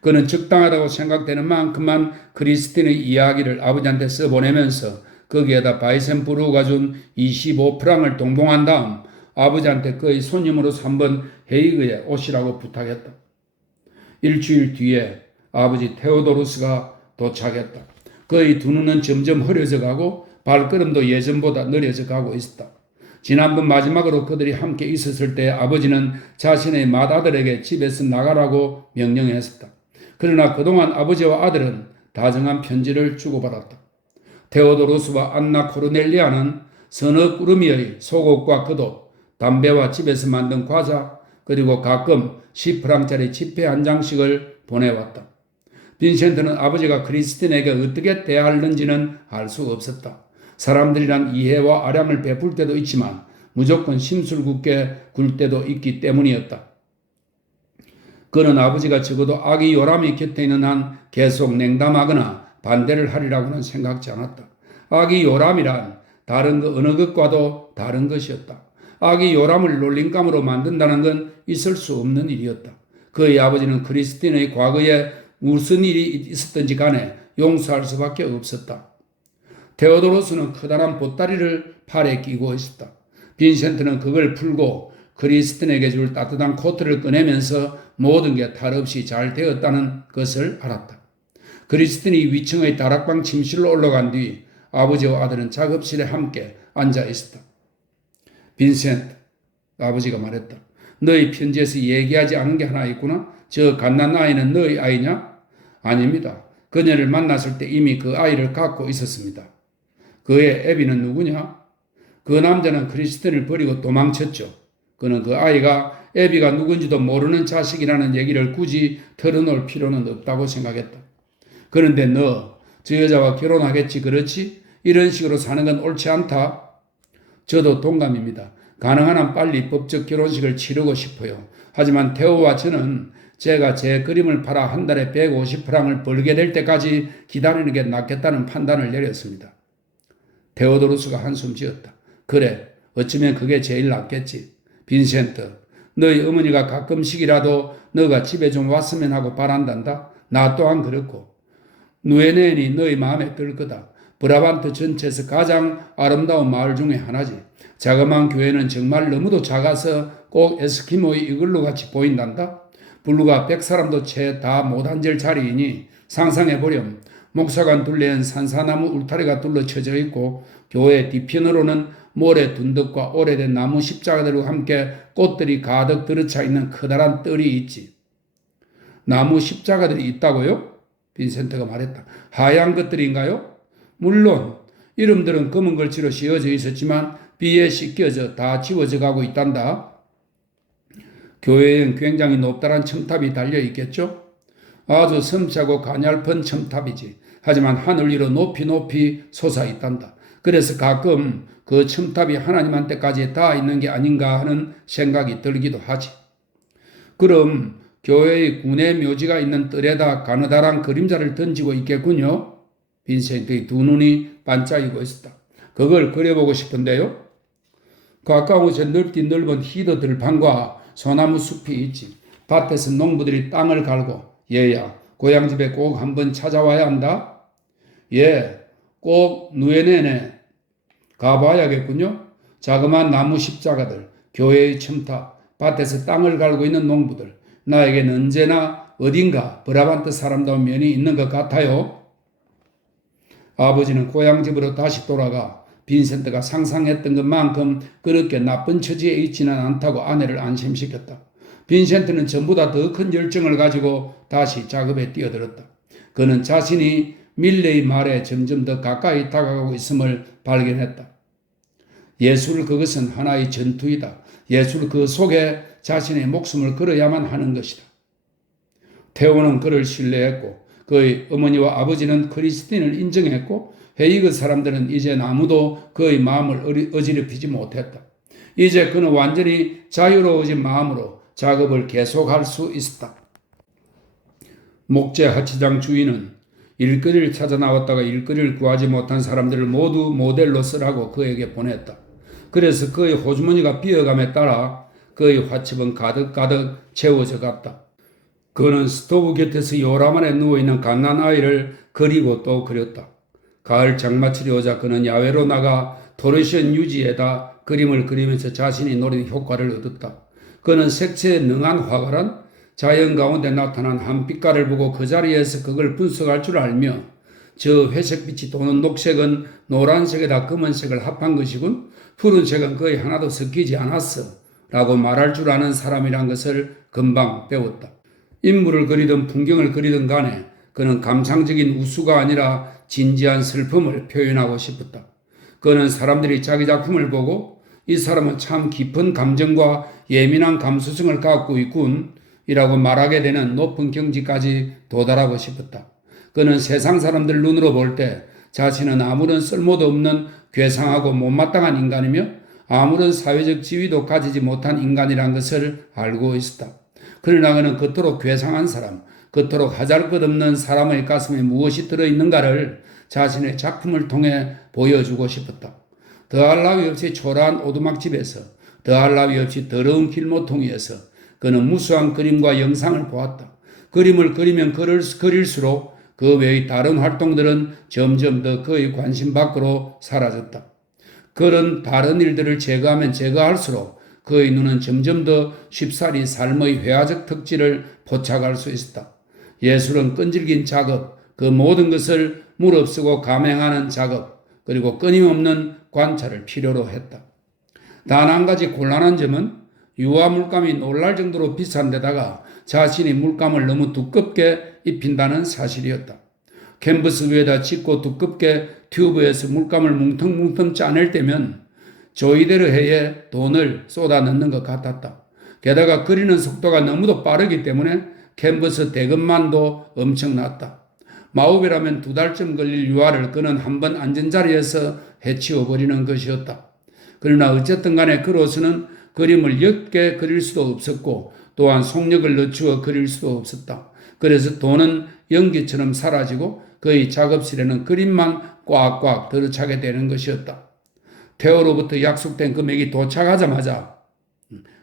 그는 적당하다고 생각되는 만큼만 크리스틴의 이야기를 아버지한테 써보내면서 거기에다 바이셴브루가 준 25프랑을 동봉한 다음 아버지한테 그의 손님으로서 한번 헤이그에 오시라고 부탁했다. 일주일 뒤에 아버지 테오도루스가 도착했다. 그의 두 눈은 점점 흐려져 가고 발걸음도 예전보다 느려져 가고 있었다. 지난번 마지막으로 그들이 함께 있었을 때 아버지는 자신의 맏아들에게 집에서 나가라고 명령했었다. 그러나 그동안 아버지와 아들은 다정한 편지를 주고받았다. 테오도루스와 안나 코르넬리아는 서너 꾸러미의 속옷과 겉옷, 담배와 집에서 만든 과자, 그리고 가끔 10프랑짜리 지폐 한 장씩을 보내왔다. 빈센트는 아버지가 크리스틴에게 어떻게 대하는지는 알 수 없었다. 사람들이란 이해와 아량을 베풀 때도 있지만 무조건 심술궂게 굴 때도 있기 때문이었다. 그는 아버지가 적어도 아기 요람이 곁에 있는 한 계속 냉담하거나 반대를 하리라고는 생각지 않았다. 아기 요람이란 다른 어느 것과도 다른 것이었다. 아기 요람을 놀림감으로 만든다는 건 있을 수 없는 일이었다. 그의 아버지는 크리스틴의 과거에 무슨 일이 있었든지 간에 용서할 수밖에 없었다. 테오도로스는 커다란 보따리를 팔에 끼고 있었다. 빈센트는 그걸 풀고 크리스틴에게 줄 따뜻한 코트를 꺼내면서 모든 게 탈없이 잘 되었다는 것을 알았다. 크리스틴이 위층의 다락방 침실로 올라간 뒤 아버지와 아들은 작업실에 함께 앉아 있었다. 빈센트, 아버지가 말했다. 너희 편지에서 얘기하지 않은 게 하나 있구나? 저 갓난 아이는 너희 아이냐? 아닙니다. 그녀를 만났을 때 이미 그 아이를 갖고 있었습니다. 그의 애비는 누구냐? 그 남자는 크리스틴을 버리고 도망쳤죠. 그는 그 아이가 애비가 누군지도 모르는 자식이라는 얘기를 굳이 털어놓을 필요는 없다고 생각했다. 그런데 너 저 여자와 결혼하겠지, 그렇지? 이런 식으로 사는 건 옳지 않다. 저도 동감입니다. 가능한 한 빨리 법적 결혼식을 치르고 싶어요. 하지만 테오와 저는 제가 제 그림을 팔아 한 달에 150프랑을 벌게 될 때까지 기다리는 게 낫겠다는 판단을 내렸습니다. 테오도루스가 한숨 지었다. 그래, 어쩌면 그게 제일 낫겠지. 빈센트, 너희 어머니가 가끔씩이라도 너가 집에 좀 왔으면 하고 바란단다. 나 또한 그렇고. 누에넨이 너희 마음에 들 거다. 브라반트 전체에서 가장 아름다운 마을 중에 하나지. 자그마한 교회는 정말 너무도 작아서 꼭 에스키모의 이글루 같이 보인단다. 불루가 100사람도 채 다 못 앉을 자리이니 상상해보렴. 목사관 둘레엔 산사나무 울타리가 둘러쳐져 있고 교회 뒤편으로는 모래 둔덕과 오래된 나무 십자가들과 함께 꽃들이 가득 들어차 있는 커다란 뜰이 있지. 나무 십자가들이 있다고요? 빈센트가 말했다. 하얀 것들인가요? 물론 이름들은 검은 글씨로 씌어져 있었지만 비에 씻겨져 다 지워져 가고 있단다. 교회엔 굉장히 높다란 첨탑이 달려 있겠죠? 아주 섬세하고 가냘픈 첨탑이지. 하지만 하늘 위로 높이 높이 솟아 있단다. 그래서 가끔 그 첨탑이 하나님한테까지 닿아 있는 게 아닌가 하는 생각이 들기도 하지. 그럼 교회의 군의 묘지가 있는 뜰에다 가느다란 그림자를 던지고 있겠군요. 빈센트의 두 눈이 반짝이고 있었다. 그걸 그려보고 싶은데요. 가까운 곳에 넓디 넓은 히더 들판과 소나무 숲이 있지. 밭에서 농부들이 땅을 갈고 얘야 고향집에 꼭 한번 찾아와야 한다. 예, 꼭 누에네네 가봐야겠군요. 자그마한 나무 십자가들, 교회의 첨탑, 밭에서 땅을 갈고 있는 농부들. 나에겐 언제나 어딘가 브라반트 사람다운 면이 있는 것 같아요. 아버지는 고향집으로 다시 돌아가 빈센트가 상상했던 것만큼 그렇게 나쁜 처지에 있지는 않다고 아내를 안심시켰다. 빈센트는 전보다 더 큰 열정을 가지고 다시 작업에 뛰어들었다. 그는 자신이 밀레의 말에 점점 더 가까이 다가가고 있음을 발견했다. 예술 그것은 하나의 전투이다. 예술 그 속에 자신의 목숨을 걸어야만 하는 것이다. 테오는 그를 신뢰했고 그의 어머니와 아버지는 크리스틴을 인정했고 헤이그 사람들은 이제 아무도 그의 마음을 어지럽히지 못했다. 이제 그는 완전히 자유로워진 마음으로 작업을 계속할 수 있었다. 목재 하치장 주인은 일거리를 찾아 나왔다가 일거리를 구하지 못한 사람들을 모두 모델로 쓰라고 그에게 보냈다. 그래서 그의 호주머니가 비어감에 따라 그의 화첩은 가득가득 채워져 갔다. 그는 스토브 곁에서 요람안에 누워있는 갓난아이를 그리고 또 그렸다. 가을 장마철이 오자 그는 야외로 나가 토르션 유지에다 그림을 그리면서 자신이 노린 효과를 얻었다. 그는 색채에 능한 화가란 자연 가운데 나타난 한 빛깔을 보고 그 자리에서 그걸 분석할 줄 알며 저 회색빛이 도는 녹색은 노란색에다 검은색을 합한 것이군. 푸른색은 거의 하나도 섞이지 않았어. 라고 말할 줄 아는 사람이란 것을 금방 배웠다. 인물을 그리든 풍경을 그리든 간에 그는 감상적인 우수가 아니라 진지한 슬픔을 표현하고 싶었다. 그는 사람들이 자기 작품을 보고 이 사람은 참 깊은 감정과 예민한 감수성을 갖고 있군 이라고 말하게 되는 높은 경지까지 도달하고 싶었다. 그는 세상 사람들 눈으로 볼 때 자신은 아무런 쓸모도 없는 괴상하고 못마땅한 인간이며 아무런 사회적 지위도 가지지 못한 인간이란 것을 알고 있었다. 그러나 그는 그토록 괴상한 사람, 그토록 하잘것없는 사람의 가슴에 무엇이 들어있는가를 자신의 작품을 통해 보여주고 싶었다. 더할 나위 없이 초라한 오두막집에서, 더할 나위 없이 더러운 길모퉁이에서 그는 무수한 그림과 영상을 보았다. 그림을 그리면 그릴수록 그 외의 다른 활동들은 점점 더 그의 관심 밖으로 사라졌다. 그런 다른 일들을 제거하면 제거할수록 그의 눈은 점점 더 쉽사리 삶의 회화적 특질을 포착할 수 있었다. 예술은 끈질긴 작업, 그 모든 것을 무릅쓰고 감행하는 작업, 그리고 끊임없는 관찰을 필요로 했다. 단 한 가지 곤란한 점은 유화 물감이 놀랄 정도로 비싼 데다가 자신이 물감을 너무 두껍게 입힌다는 사실이었다. 캔버스 위에다 짙고 두껍게 튜브에서 물감을 뭉텅뭉텅 짜낼 때면 조이데르해에 돈을 쏟아 넣는 것 같았다. 게다가 그리는 속도가 너무도 빠르기 때문에 캔버스 대금만도 엄청났다. 마우베라면 2달쯤 걸릴 유화를 그는 한번 앉은 자리에서 해치워버리는 것이었다. 그러나 어쨌든 간에 그로서는 그림을 옅게 그릴 수도 없었고 또한 속력을 늦추어 그릴 수도 없었다. 그래서 돈은 연기처럼 사라지고 그의 작업실에는 그림만 꽉꽉 들어차게 되는 것이었다. 테오로부터 약속된 금액이 도착하자마자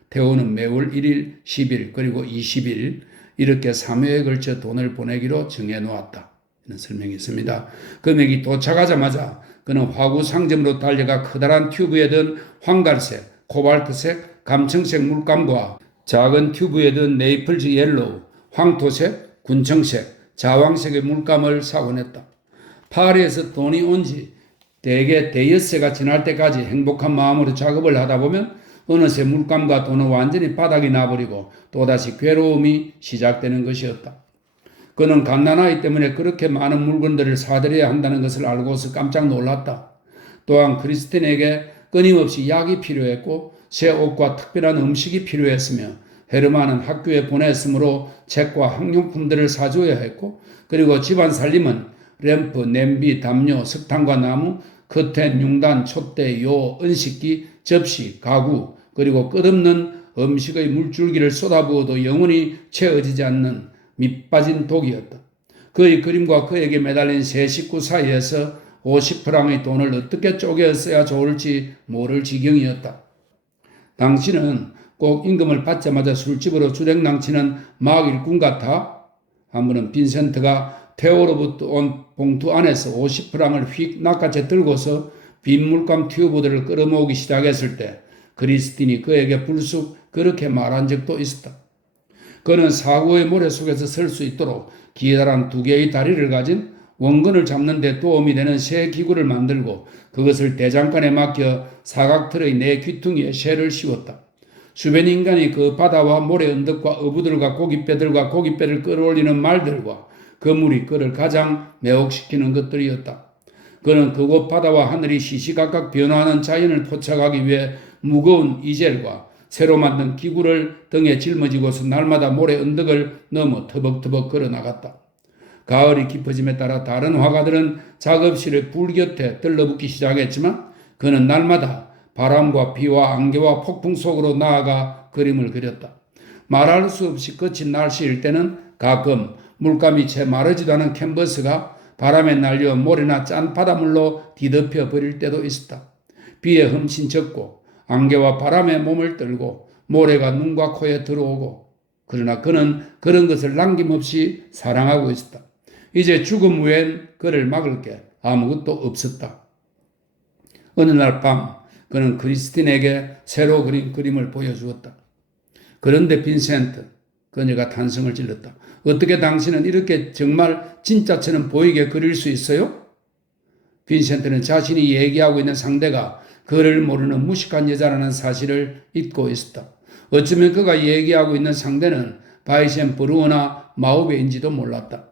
테오는 매월 1일, 10일 그리고 20일 이렇게 3회에 걸쳐 돈을 보내기로 정해놓았다. 이런 설명이 있습니다. 금액이 도착하자마자 그는 화구 상점으로 달려가 커다란 튜브에 든 황갈색, 코발트색, 감청색 물감과 작은 튜브에 든 네이플즈 옐로우, 황토색, 군청색, 자황색의 물감을 사곤 했다. 파리에서 돈이 온지 대개 대여세가 지날 때까지 행복한 마음으로 작업을 하다 보면 어느새 물감과 돈은 완전히 바닥이 나버리고 또다시 괴로움이 시작되는 것이었다. 그는 갓난아이 때문에 그렇게 많은 물건들을 사들여야 한다는 것을 알고서 깜짝 놀랐다. 또한 크리스틴에게 끊임없이 약이 필요했고 새 옷과 특별한 음식이 필요했으며 헤르만은 학교에 보냈으므로 책과 학용품들을 사줘야 했고 그리고 집안 살림은 램프, 냄비, 담요, 석탄과 나무, 커튼, 융단, 촛대, 요, 은식기, 접시, 가구 그리고 끝없는 음식의 물줄기를 쏟아부어도 영원히 채워지지 않는 밑빠진 독이었다. 그의 그림과 그에게 매달린 세 식구 사이에서 50프랑의 돈을 어떻게 쪼개 써야 좋을지 모를 지경이었다. 당신은 꼭 임금을 받자마자 술집으로 주랭랑치는 막 일꾼 같아? 한 번은 빈센트가 테오로부터 온 봉투 안에서 50프랑을 휙 낚아채 들고서 빈 물감 튜브들을 끌어모으기 시작했을 때 크리스틴이 그에게 불쑥 그렇게 말한 적도 있었다. 그는 사고의 모래 속에서 설 수 있도록 기다란 두 개의 다리를 가진 원근을 잡는 데 도움이 되는 새 기구를 만들고 그것을 대장간에 맡겨 사각틀의 네 귀퉁이에 쇠를 씌웠다. 수변 인간이 그 바다와 모래 언덕과 어부들과 고깃배들과 고깃배를 끌어올리는 말들과 그 물이 그를 가장 매혹시키는 것들이었다. 그는 그곳 바다와 하늘이 시시각각 변화하는 자연을 포착하기 위해 무거운 이젤과 새로 만든 기구를 등에 짊어지고서 날마다 모래 언덕을 넘어 터벅터벅 걸어 나갔다. 가을이 깊어짐에 따라 다른 화가들은 작업실의 불 곁에 들러붙기 시작했지만 그는 날마다 바람과 비와 안개와 폭풍 속으로 나아가 그림을 그렸다. 말할 수 없이 거친 날씨일 때는 가끔 물감이 채 마르지도 않은 캔버스가 바람에 날려 모래나 짠 바닷물로 뒤덮여 버릴 때도 있었다. 비에 흠씬 젖고 안개와 바람에 몸을 떨고 모래가 눈과 코에 들어오고 그러나 그는 그런 것을 남김없이 사랑하고 있었다. 이제 죽음 후엔 그를 막을 게 아무것도 없었다. 어느 날 밤 그는 크리스틴에게 새로 그린 그림을 보여주었다. 그런데 빈센트, 그녀가 탄성을 질렀다. 어떻게 당신은 이렇게 정말 진짜처럼 보이게 그릴 수 있어요? 빈센트는 자신이 얘기하고 있는 상대가 그를 모르는 무식한 여자라는 사실을 잊고 있었다. 어쩌면 그가 얘기하고 있는 상대는 바이센 브루어나 마우베인지도 몰랐다.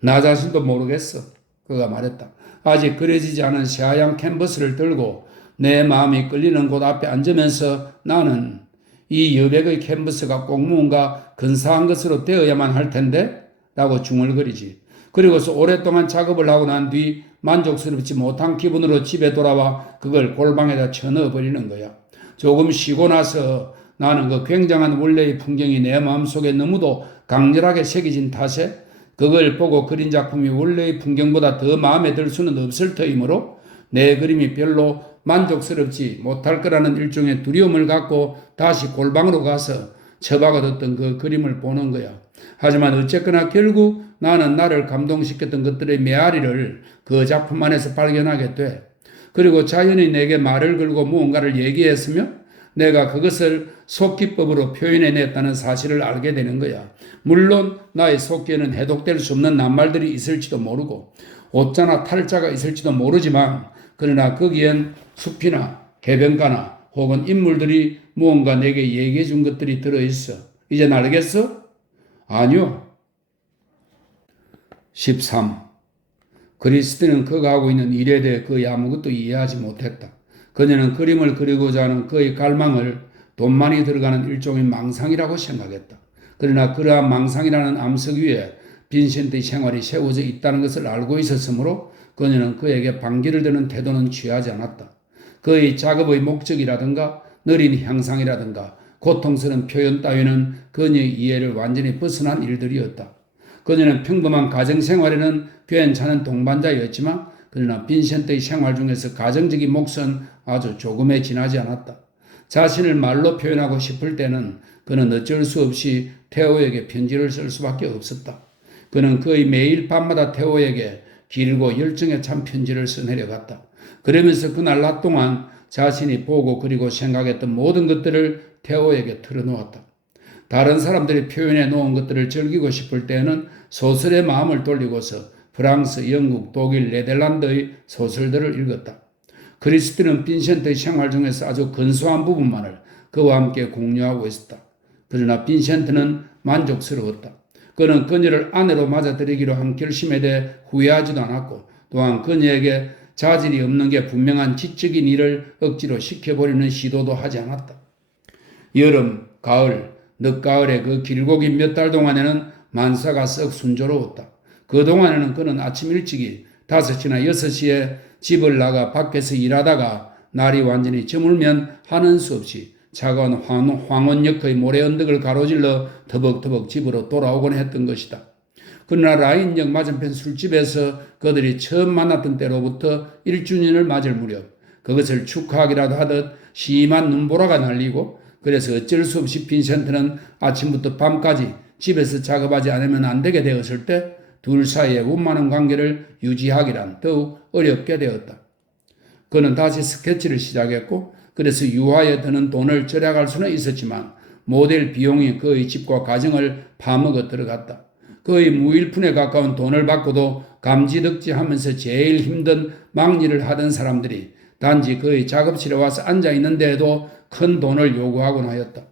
나 자신도 모르겠어. 그가 말했다. 아직 그려지지 않은 새하얀 캔버스를 들고 내 마음이 끌리는 곳 앞에 앉으면서 나는 이 여백의 캔버스가 꼭 무언가 근사한 것으로 되어야만 할 텐데 라고 중얼거리지. 그리고서 오랫동안 작업을 하고 난 뒤 만족스럽지 못한 기분으로 집에 돌아와 그걸 골방에다 쳐넣어버리는 거야. 조금 쉬고 나서 나는 그 굉장한 원래의 풍경이 내 마음속에 너무도 강렬하게 새겨진 탓에 그걸 보고 그린 작품이 원래의 풍경보다 더 마음에 들 수는 없을 터이므로 내 그림이 별로 만족스럽지 못할 거라는 일종의 두려움을 갖고 다시 골방으로 가서 처박아뒀던 그 그림을 보는 거야. 하지만 어쨌거나 결국 나는 나를 감동시켰던 것들의 메아리를 그 작품 안에서 발견하게 돼. 그리고 자연이 내게 말을 걸고 무언가를 얘기했으며 내가 그것을 속기법으로 표현해냈다는 사실을 알게 되는 거야. 물론 나의 속기에는 해독될 수 없는 낱말들이 있을지도 모르고 옷자나 탈자가 있을지도 모르지만 그러나 거기엔 숲이나 개변가나 혹은 인물들이 무언가 내게 얘기해 준 것들이 들어있어. 이제 알겠어? 아니요. 13. 크리스틴은 그가 하고 있는 일에 대해 거의 아무것도 이해하지 못했다. 그녀는 그림을 그리고자 하는 그의 갈망을 돈 많이 들어가는 일종의 망상이라고 생각했다. 그러나 그러한 망상이라는 암석 위에 빈센트의 생활이 세워져 있다는 것을 알고 있었으므로 그녀는 그에게 반기를 드는 태도는 취하지 않았다. 그의 작업의 목적이라든가 느린 향상이라든가 고통스러운 표현 따위는 그녀의 이해를 완전히 벗어난 일들이었다. 그녀는 평범한 가정생활에는 괜찮은 동반자였지만 그러나 빈센트의 생활 중에서 가정적인 몫은 아주 조금에 지나지 않았다. 자신을 말로 표현하고 싶을 때는 그는 어쩔 수 없이 테오에게 편지를 쓸 수밖에 없었다. 그는 거의 매일 밤마다 테오에게 길고 열정에 찬 편지를 써내려갔다. 그러면서 그날 낮 동안 자신이 보고 그리고 생각했던 모든 것들을 테오에게 털어놓았다. 다른 사람들이 표현해 놓은 것들을 즐기고 싶을 때에는 소설의 마음을 돌리고서 프랑스, 영국, 독일, 네덜란드의 소설들을 읽었다. 크리스티는 빈센트의 생활 중에서 아주 근소한 부분만을 그와 함께 공유하고 있었다. 그러나 빈센트는 만족스러웠다. 그는 그녀를 아내로 맞아들이기로 한 결심에 대해 후회하지도 않았고 또한 그녀에게 자질이 없는 게 분명한 지적인 일을 억지로 시켜버리는 시도도 하지 않았다. 여름, 가을, 늦가을의 그 길고 긴 몇 달 동안에는 만사가 썩 순조로웠다. 그동안에는 그는 아침 일찍이 5시나 6시에 집을 나가 밖에서 일하다가 날이 완전히 저물면 하는 수 없이 차가운 황혼역의 모래 언덕을 가로질러 터벅터벅 집으로 돌아오곤 했던 것이다. 그러나 라인역 맞은편 술집에서 그들이 처음 만났던 때로부터 1주년을 맞을 무렵 그것을 축하하기라도 하듯 심한 눈보라가 날리고 그래서 어쩔 수 없이 빈센트는 아침부터 밤까지 집에서 작업하지 않으면 안 되게 되었을 때 둘 사이의 원만한 관계를 유지하기란 더욱 어렵게 되었다. 그는 다시 스케치를 시작했고 그래서 유화에 드는 돈을 절약할 수는 있었지만 모델 비용이 그의 집과 가정을 파먹어 들어갔다. 거의 무일푼에 가까운 돈을 받고도 감지덕지하면서 제일 힘든 막일을 하던 사람들이 단지 그의 작업실에 와서 앉아있는 데에도 큰 돈을 요구하곤 하였다.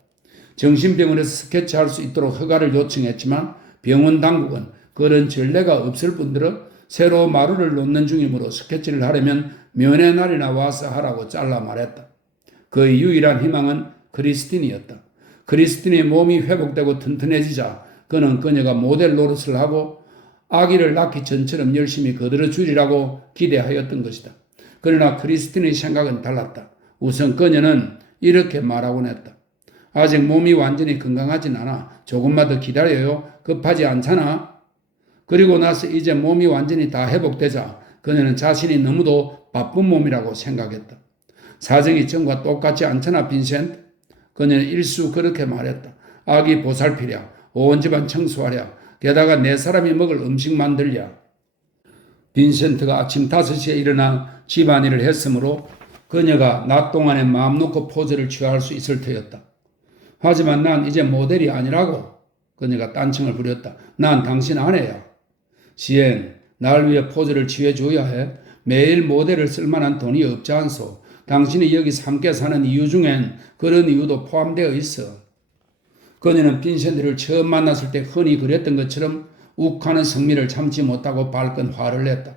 정신병원에서 스케치할 수 있도록 허가를 요청했지만 병원 당국은 그런 전례가 없을 뿐더러 새로 마루를 놓는 중이므로 스케치를 하려면 면회 날이나 와서 하라고 잘라 말했다. 그의 유일한 희망은 크리스틴이었다. 크리스틴의 몸이 회복되고 튼튼해지자 그는 그녀가 모델 노릇을 하고 아기를 낳기 전처럼 열심히 거들어 주리라고 기대하였던 것이다. 그러나 크리스틴의 생각은 달랐다. 우선 그녀는 이렇게 말하곤 했다. 아직 몸이 완전히 건강하진 않아. 조금만 더 기다려요. 급하지 않잖아. 그리고 나서 이제 몸이 완전히 다 회복되자 그녀는 자신이 너무도 바쁜 몸이라고 생각했다. 사정이 전과 똑같지 않잖아, 빈센트. 그녀는 일수 그렇게 말했다. 아기 보살피랴. 온 집안 청소하랴. 게다가 내 사람이 먹을 음식 만들랴. 빈센트가 아침 5시에 일어나 집안일을 했으므로 그녀가 낮 동안에 마음 놓고 포즈를 취할 수 있을 터였다. 하지만 난 이제 모델이 아니라고. 그녀가 딴청을 부렸다. 난 당신 아내야. 시엔, 날 위해 포즈를 취해줘야 해. 매일 모델을 쓸만한 돈이 없지 않소. 당신이 여기서 함께 사는 이유 중엔 그런 이유도 포함되어 있어. 그녀는 빈센트를 처음 만났을 때 흔히 그랬던 것처럼 욱하는 성미를 참지 못하고 발끈 화를 냈다.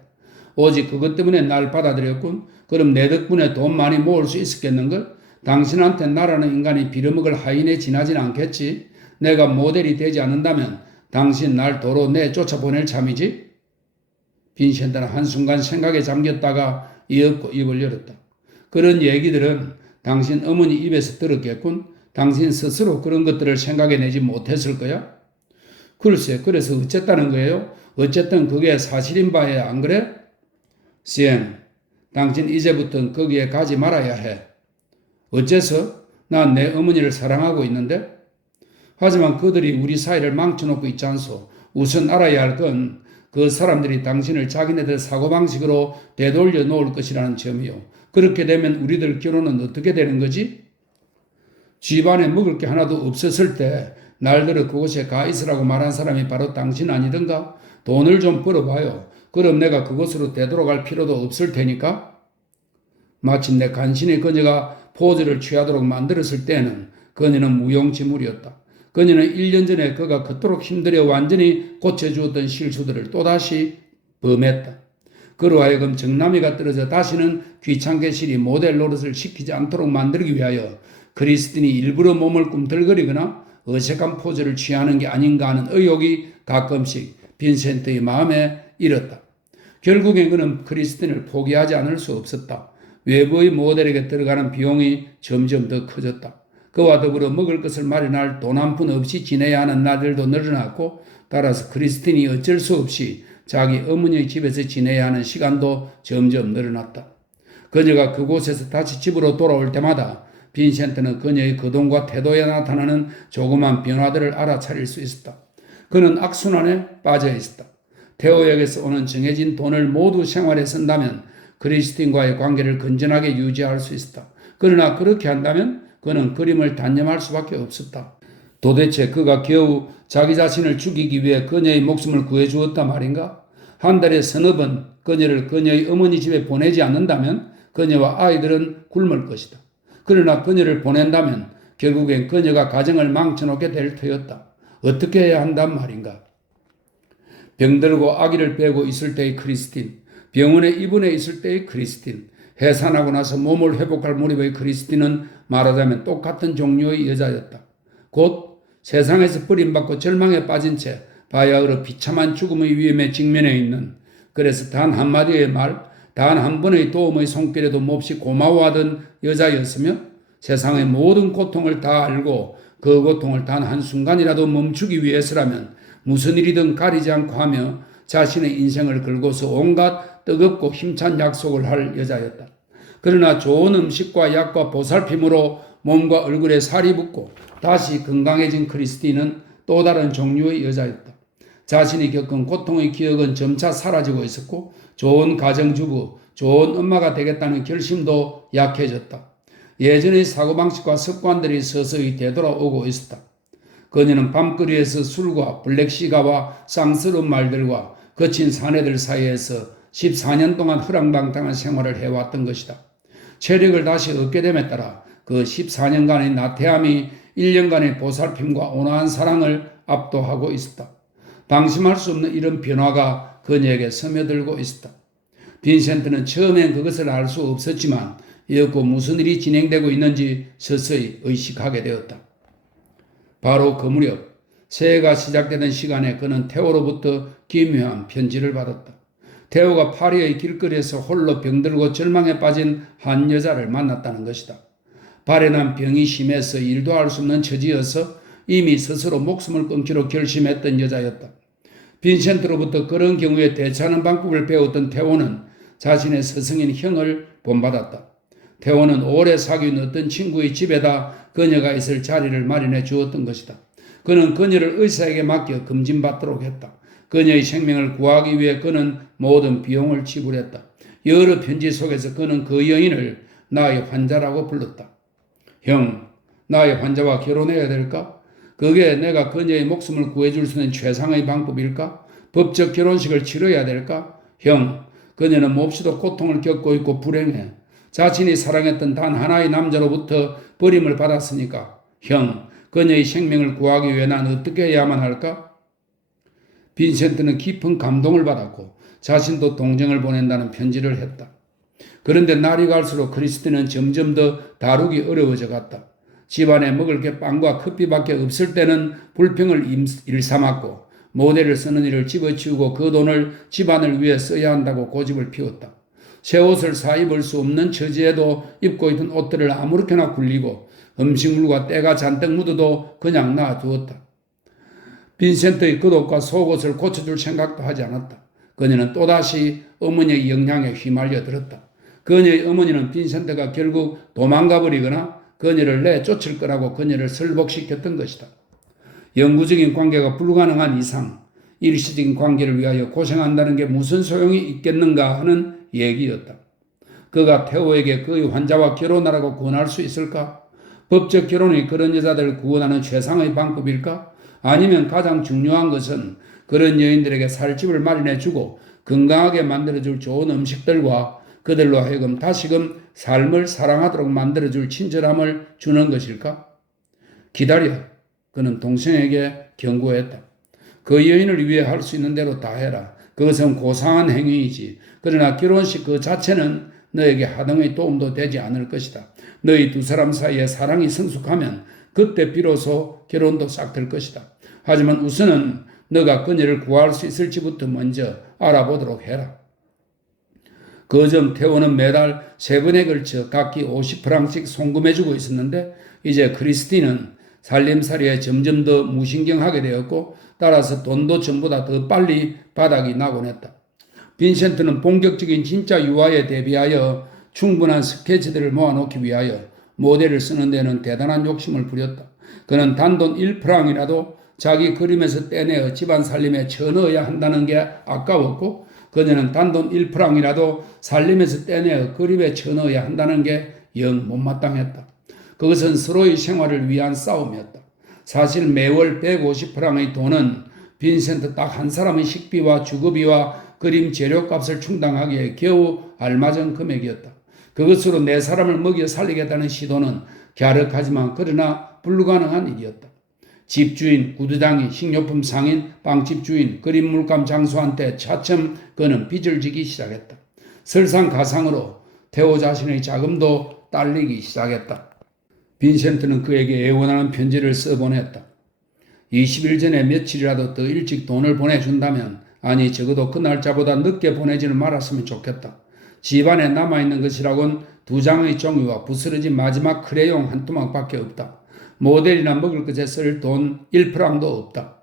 오직 그것 때문에 날 받아들였군. 그럼 내 덕분에 돈 많이 모을 수 있었겠는걸? 당신한테 나라는 인간이 빌어먹을 하인에 지나진 않겠지? 내가 모델이 되지 않는다면 당신 날 도로 내쫓아보낼 참이지? 빈센트는 한순간 생각에 잠겼다가 이윽고 입을 열었다. 그런 얘기들은 당신 어머니 입에서 들었겠군. 당신 스스로 그런 것들을 생각해내지 못했을 거야? 글쎄, 그래서 어쨌다는 거예요? 어쨌든 그게 사실인 바에 안 그래? 시엔, 당신 이제부터는 거기에 가지 말아야 해. 어째서? 난 내 어머니를 사랑하고 있는데? 하지만 그들이 우리 사이를 망쳐놓고 있지 않소. 우선 알아야 할 건 그 사람들이 당신을 자기네들 사고방식으로 되돌려 놓을 것이라는 점이요. 그렇게 되면 우리들 결혼은 어떻게 되는 거지? 집안에 먹을 게 하나도 없었을 때 날들어 그곳에 가 있으라고 말한 사람이 바로 당신 아니던가? 돈을 좀 벌어봐요. 그럼 내가 그곳으로 되돌아갈 필요도 없을 테니까? 마침내 간신히 그녀가 포즈를 취하도록 만들었을 때는 그녀는 무용지물이었다. 그녀는 1년 전에 그가 그토록 힘들여 완전히 고쳐주었던 실수들을 또다시 범했다. 그로 하여금 정남이가 떨어져 다시는 귀찮게 시리 모델 노릇을 시키지 않도록 만들기 위하여 크리스틴이 일부러 몸을 꿈틀거리거나 어색한 포즈를 취하는 게 아닌가 하는 의혹이 가끔씩 빈센트의 마음에 일었다. 결국엔 그는 크리스틴을 포기하지 않을 수 없었다. 외부의 모델에게 들어가는 비용이 점점 더 커졌다. 그와 더불어 먹을 것을 마련할 돈 한 푼 없이 지내야 하는 날들도 늘어났고 따라서 크리스틴이 어쩔 수 없이 자기 어머니의 집에서 지내야 하는 시간도 점점 늘어났다. 그녀가 그곳에서 다시 집으로 돌아올 때마다 빈센트는 그녀의 거동과 태도에 나타나는 조그만 변화들을 알아차릴 수 있었다. 그는 악순환에 빠져 있었다. 태호에게서 오는 정해진 돈을 모두 생활에 쓴다면 크리스틴과의 관계를 건전하게 유지할 수 있었다. 그러나 그렇게 한다면 그는 그림을 단념할 수밖에 없었다. 도대체 그가 겨우 자기 자신을 죽이기 위해 그녀의 목숨을 구해주었단 말인가? 한 달에 서너 번 그녀를 그녀의 어머니 집에 보내지 않는다면 그녀와 아이들은 굶을 것이다. 그러나 그녀를 보낸다면 결국엔 그녀가 가정을 망쳐놓게 될 터였다. 어떻게 해야 한단 말인가? 병들고 아기를 빼고 있을 때의 크리스틴, 병원에 입원해 있을 때의 크리스틴, 해산하고 나서 몸을 회복할 무렵의 크리스틴은 말하자면 똑같은 종류의 여자였다. 곧 세상에서 버림받고 절망에 빠진 채 바야흐로 비참한 죽음의 위험에 직면해 있는, 그래서 단 한마디의 말, 단 한 번의 도움의 손길에도 몹시 고마워하던 여자였으며 세상의 모든 고통을 다 알고 그 고통을 단 한순간이라도 멈추기 위해서라면 무슨 일이든 가리지 않고 하며 자신의 인생을 걸고서 온갖 뜨겁고 힘찬 약속을 할 여자였다. 그러나 좋은 음식과 약과 보살핌으로 몸과 얼굴에 살이 붙고 다시 건강해진 크리스틴은 또 다른 종류의 여자였다. 자신이 겪은 고통의 기억은 점차 사라지고 있었고 좋은 가정주부, 좋은 엄마가 되겠다는 결심도 약해졌다. 예전의 사고방식과 습관들이 서서히 되돌아오고 있었다. 그녀는 밤거리에서 술과 블랙시가와 쌍스러운 말들과 거친 사내들 사이에서 14년 동안 허랑방탕한 생활을 해왔던 것이다. 체력을 다시 얻게 됨에 따라 그 14년간의 나태함이 1년간의 보살핌과 온화한 사랑을 압도하고 있었다. 방심할 수 없는 이런 변화가 그녀에게 스며들고 있었다. 빈센트는 처음엔 그것을 알 수 없었지만 이었고 무슨 일이 진행되고 있는지 서서히 의식하게 되었다. 바로 그 무렵 새해가 시작되는 시간에 그는 태호로부터 기묘한 편지를 받았다. 태호가 파리의 길거리에서 홀로 병들고 절망에 빠진 한 여자를 만났다는 것이다. 발해난 병이 심해서 일도 할 수 없는 처지여서 이미 스스로 목숨을 끊기로 결심했던 여자였다. 빈센트로부터 그런 경우에 대처하는 방법을 배웠던 태호는 자신의 스승인 형을 본받았다. 태호는 오래 사귄 어떤 친구의 집에다 그녀가 있을 자리를 마련해 주었던 것이다. 그는 그녀를 의사에게 맡겨 검진받도록 했다. 그녀의 생명을 구하기 위해 그는 모든 비용을 지불했다. 여러 편지 속에서 그는 그 여인을 나의 환자라고 불렀다. 형, 나의 환자와 결혼해야 될까? 그게 내가 그녀의 목숨을 구해줄 수 있는 최상의 방법일까? 법적 결혼식을 치러야 될까? 형, 그녀는 몹시도 고통을 겪고 있고 불행해. 자신이 사랑했던 단 하나의 남자로부터 버림을 받았으니까 형, 그녀의 생명을 구하기 위해 난 어떻게 해야만 할까? 빈센트는 깊은 감동을 받았고 자신도 동정을 보낸다는 편지를 했다. 그런데 날이 갈수록 크리스틴은 점점 더 다루기 어려워져 갔다. 집안에 먹을 게 빵과 커피밖에 없을 때는 불평을 일삼았고 모델을 쓰는 일을 집어치우고 그 돈을 집안을 위해 써야 한다고 고집을 피웠다. 새 옷을 사 입을 수 없는 처지에도 입고 있던 옷들을 아무렇게나 굴리고 음식물과 때가 잔뜩 묻어도 그냥 놔두었다. 빈센트의 겉옷과 속옷을 고쳐줄 생각도 하지 않았다. 그녀는 또다시 어머니의 영향에 휘말려 들었다. 그녀의 어머니는 빈센트가 결국 도망가 버리거나 그녀를 내쫓을 거라고 그녀를 설복시켰던 것이다. 영구적인 관계가 불가능한 이상 일시적인 관계를 위하여 고생한다는 게 무슨 소용이 있겠는가 하는 얘기였다. 그가 태호에게 그의 환자와 결혼하라고 권할 수 있을까? 법적 결혼이 그런 여자들을 구원하는 최상의 방법일까? 아니면 가장 중요한 것은 그런 여인들에게 살집을 마련해주고 건강하게 만들어줄 좋은 음식들과 그들로 하여금 다시금 삶을 사랑하도록 만들어줄 친절함을 주는 것일까? 기다려. 그는 동생에게 경고했다. 그 여인을 위해 할 수 있는 대로 다 해라. 그것은 고상한 행위이지. 그러나 결혼식 그 자체는 너에게 하등의 도움도 되지 않을 것이다. 너희 두 사람 사이에 사랑이 성숙하면 그때 비로소 결혼도 싹 될 것이다. 하지만 우선은 너가 그녀를 구할 수 있을지부터 먼저 알아보도록 해라. 그전 태호는 매달 3번에 걸쳐 각기 50프랑씩 송금해주고 있었는데 이제 크리스틴은 살림살이에 점점 더 무신경하게 되었고 따라서 돈도 전보다 더 빨리 바닥이 나곤 했다. 빈센트는 본격적인 진짜 유아에 대비하여 충분한 스케치들을 모아놓기 위하여 모델을 쓰는 데는 대단한 욕심을 부렸다. 그는 단돈 1프랑이라도 자기 그림에서 떼내어 집안 살림에 쳐넣어야 한다는 게 아까웠고 그녀는 단돈 1프랑이라도 살림에서 떼내어 그림에 쳐넣어야 한다는 게 영 못마땅했다. 그것은 서로의 생활을 위한 싸움이었다. 사실 매월 150프랑의 돈은 빈센트 딱 한 사람의 식비와 주거비와 그림 재료값을 충당하기에 겨우 알맞은 금액이었다. 그것으로 네 사람을 먹여 살리겠다는 시도는 갸륵하지만 그러나 불가능한 일이었다. 집주인, 구두당이, 식료품 상인, 빵집 주인, 그림 물감 장수한테 차츰 그는 빚을 지기 시작했다. 설상가상으로 테오 자신의 자금도 딸리기 시작했다. 빈센트는 그에게 애원하는 편지를 써보냈다. 20일 전에 며칠이라도 더 일찍 돈을 보내준다면, 아니 적어도 그 날짜보다 늦게 보내지는 말았으면 좋겠다. 집안에 남아있는 것이라곤 2장의 종이와 부스러진 마지막 크레용 한 토막밖에 없다. 모델이나 먹을 것에 쓸 돈 1프랑도 없다.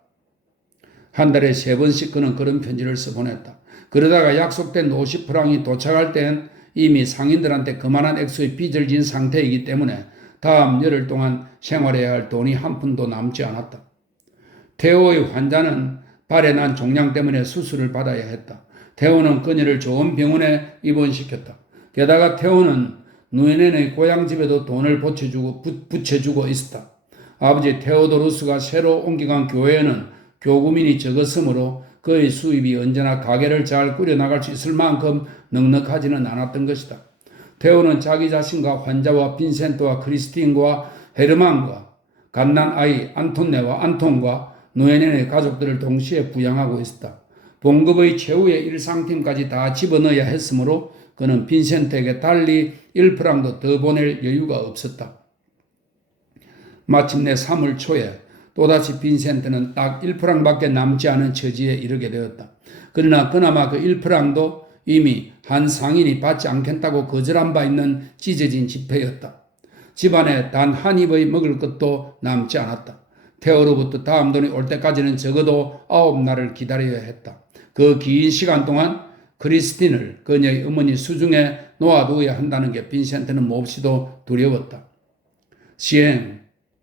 한 달에 3번씩 그는 그런 편지를 써보냈다. 그러다가 약속된 50프랑이 도착할 땐 이미 상인들한테 그만한 액수의 빚을 진 상태이기 때문에 다음 열흘 동안 생활해야 할 돈이 한 푼도 남지 않았다. 테오의 환자는 발에 난 종양 때문에 수술을 받아야 했다. 테오는 그녀를 좋은 병원에 입원시켰다. 게다가 테오는 누에넨의 고향집에도 돈을 붙여주고 있었다. 아버지 테오도루스가 새로 옮겨간 교회에는 교구민이 적었으므로 그의 수입이 언제나 가게를 잘 꾸려나갈 수 있을 만큼 넉넉하지는 않았던 것이다. 테오는 자기 자신과 환자와 빈센트와 크리스틴과 헤르만과 갓난 아이 안톤네와 안톤과 누에넨의 가족들을 동시에 부양하고 있었다. 봉급의 최후의 1상팀까지 다 집어넣어야 했으므로 그는 빈센트에게 달리 1프랑도 더 보낼 여유가 없었다. 마침내 3월 초에 또다시 빈센트는 딱 1프랑밖에 남지 않은 처지에 이르게 되었다. 그러나 그나마 그 1프랑도 이미 한 상인이 받지 않겠다고 거절한 바 있는 찢어진 지폐였다. 집안에 단 한 입의 먹을 것도 남지 않았다. 테오로부터 다음 돈이 올 때까지는 적어도 9날을 기다려야 했다. 그 긴 시간 동안 크리스틴을 그녀의 어머니 수중에 놓아두어야 한다는 게 빈센트는 몹시도 두려웠다. 시행,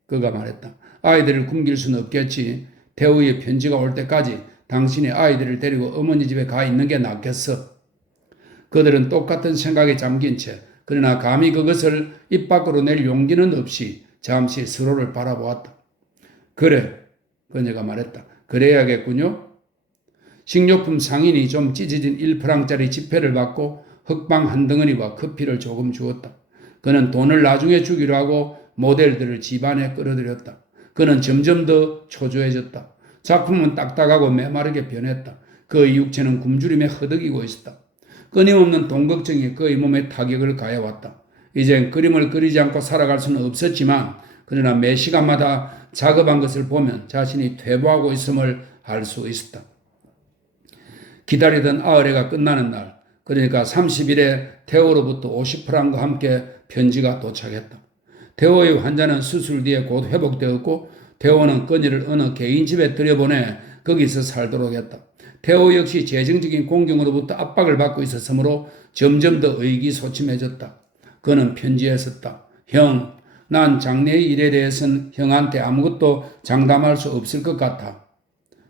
그가 말했다. 아이들을 굶길 수는 없겠지. 테오의 편지가 올 때까지 당신이 아이들을 데리고 어머니 집에 가 있는 게 낫겠어. 그들은 똑같은 생각에 잠긴 채 그러나 감히 그것을 입 밖으로 낼 용기는 없이 잠시 서로를 바라보았다. 그래, 그녀가 말했다. 그래야겠군요. 식료품 상인이 좀 찢어진 1프랑짜리 지폐를 받고 흑방 한 덩어리와 커피를 조금 주었다. 그는 돈을 나중에 주기로 하고 모델들을 집안에 끌어들였다. 그는 점점 더 초조해졌다. 작품은 딱딱하고 메마르게 변했다. 그의 육체는 굶주림에 허덕이고 있었다. 끊임없는 돈 걱정이 그의 몸에 타격을 가해왔다. 이젠 그림을 그리지 않고 살아갈 수는 없었지만 그러나 매 시간마다 작업한 것을 보면 자신이 퇴보하고 있음을 알 수 있었다. 기다리던 아흘에가 끝나는 날, 그러니까 30일에 테오로부터 50프랑과 함께 편지가 도착했다. 테오의 환자는 수술 뒤에 곧 회복되었고 테오는 그녀를 어느 개인 집에 들여보내 거기서 살도록 했다. 테오 역시 재정적인 공경으로부터 압박을 받고 있었으므로 점점 더 의기소침해졌다. 그는 편지에 썼다. 형, 난 장래의 일에 대해서는 형한테 아무것도 장담할 수 없을 것 같아.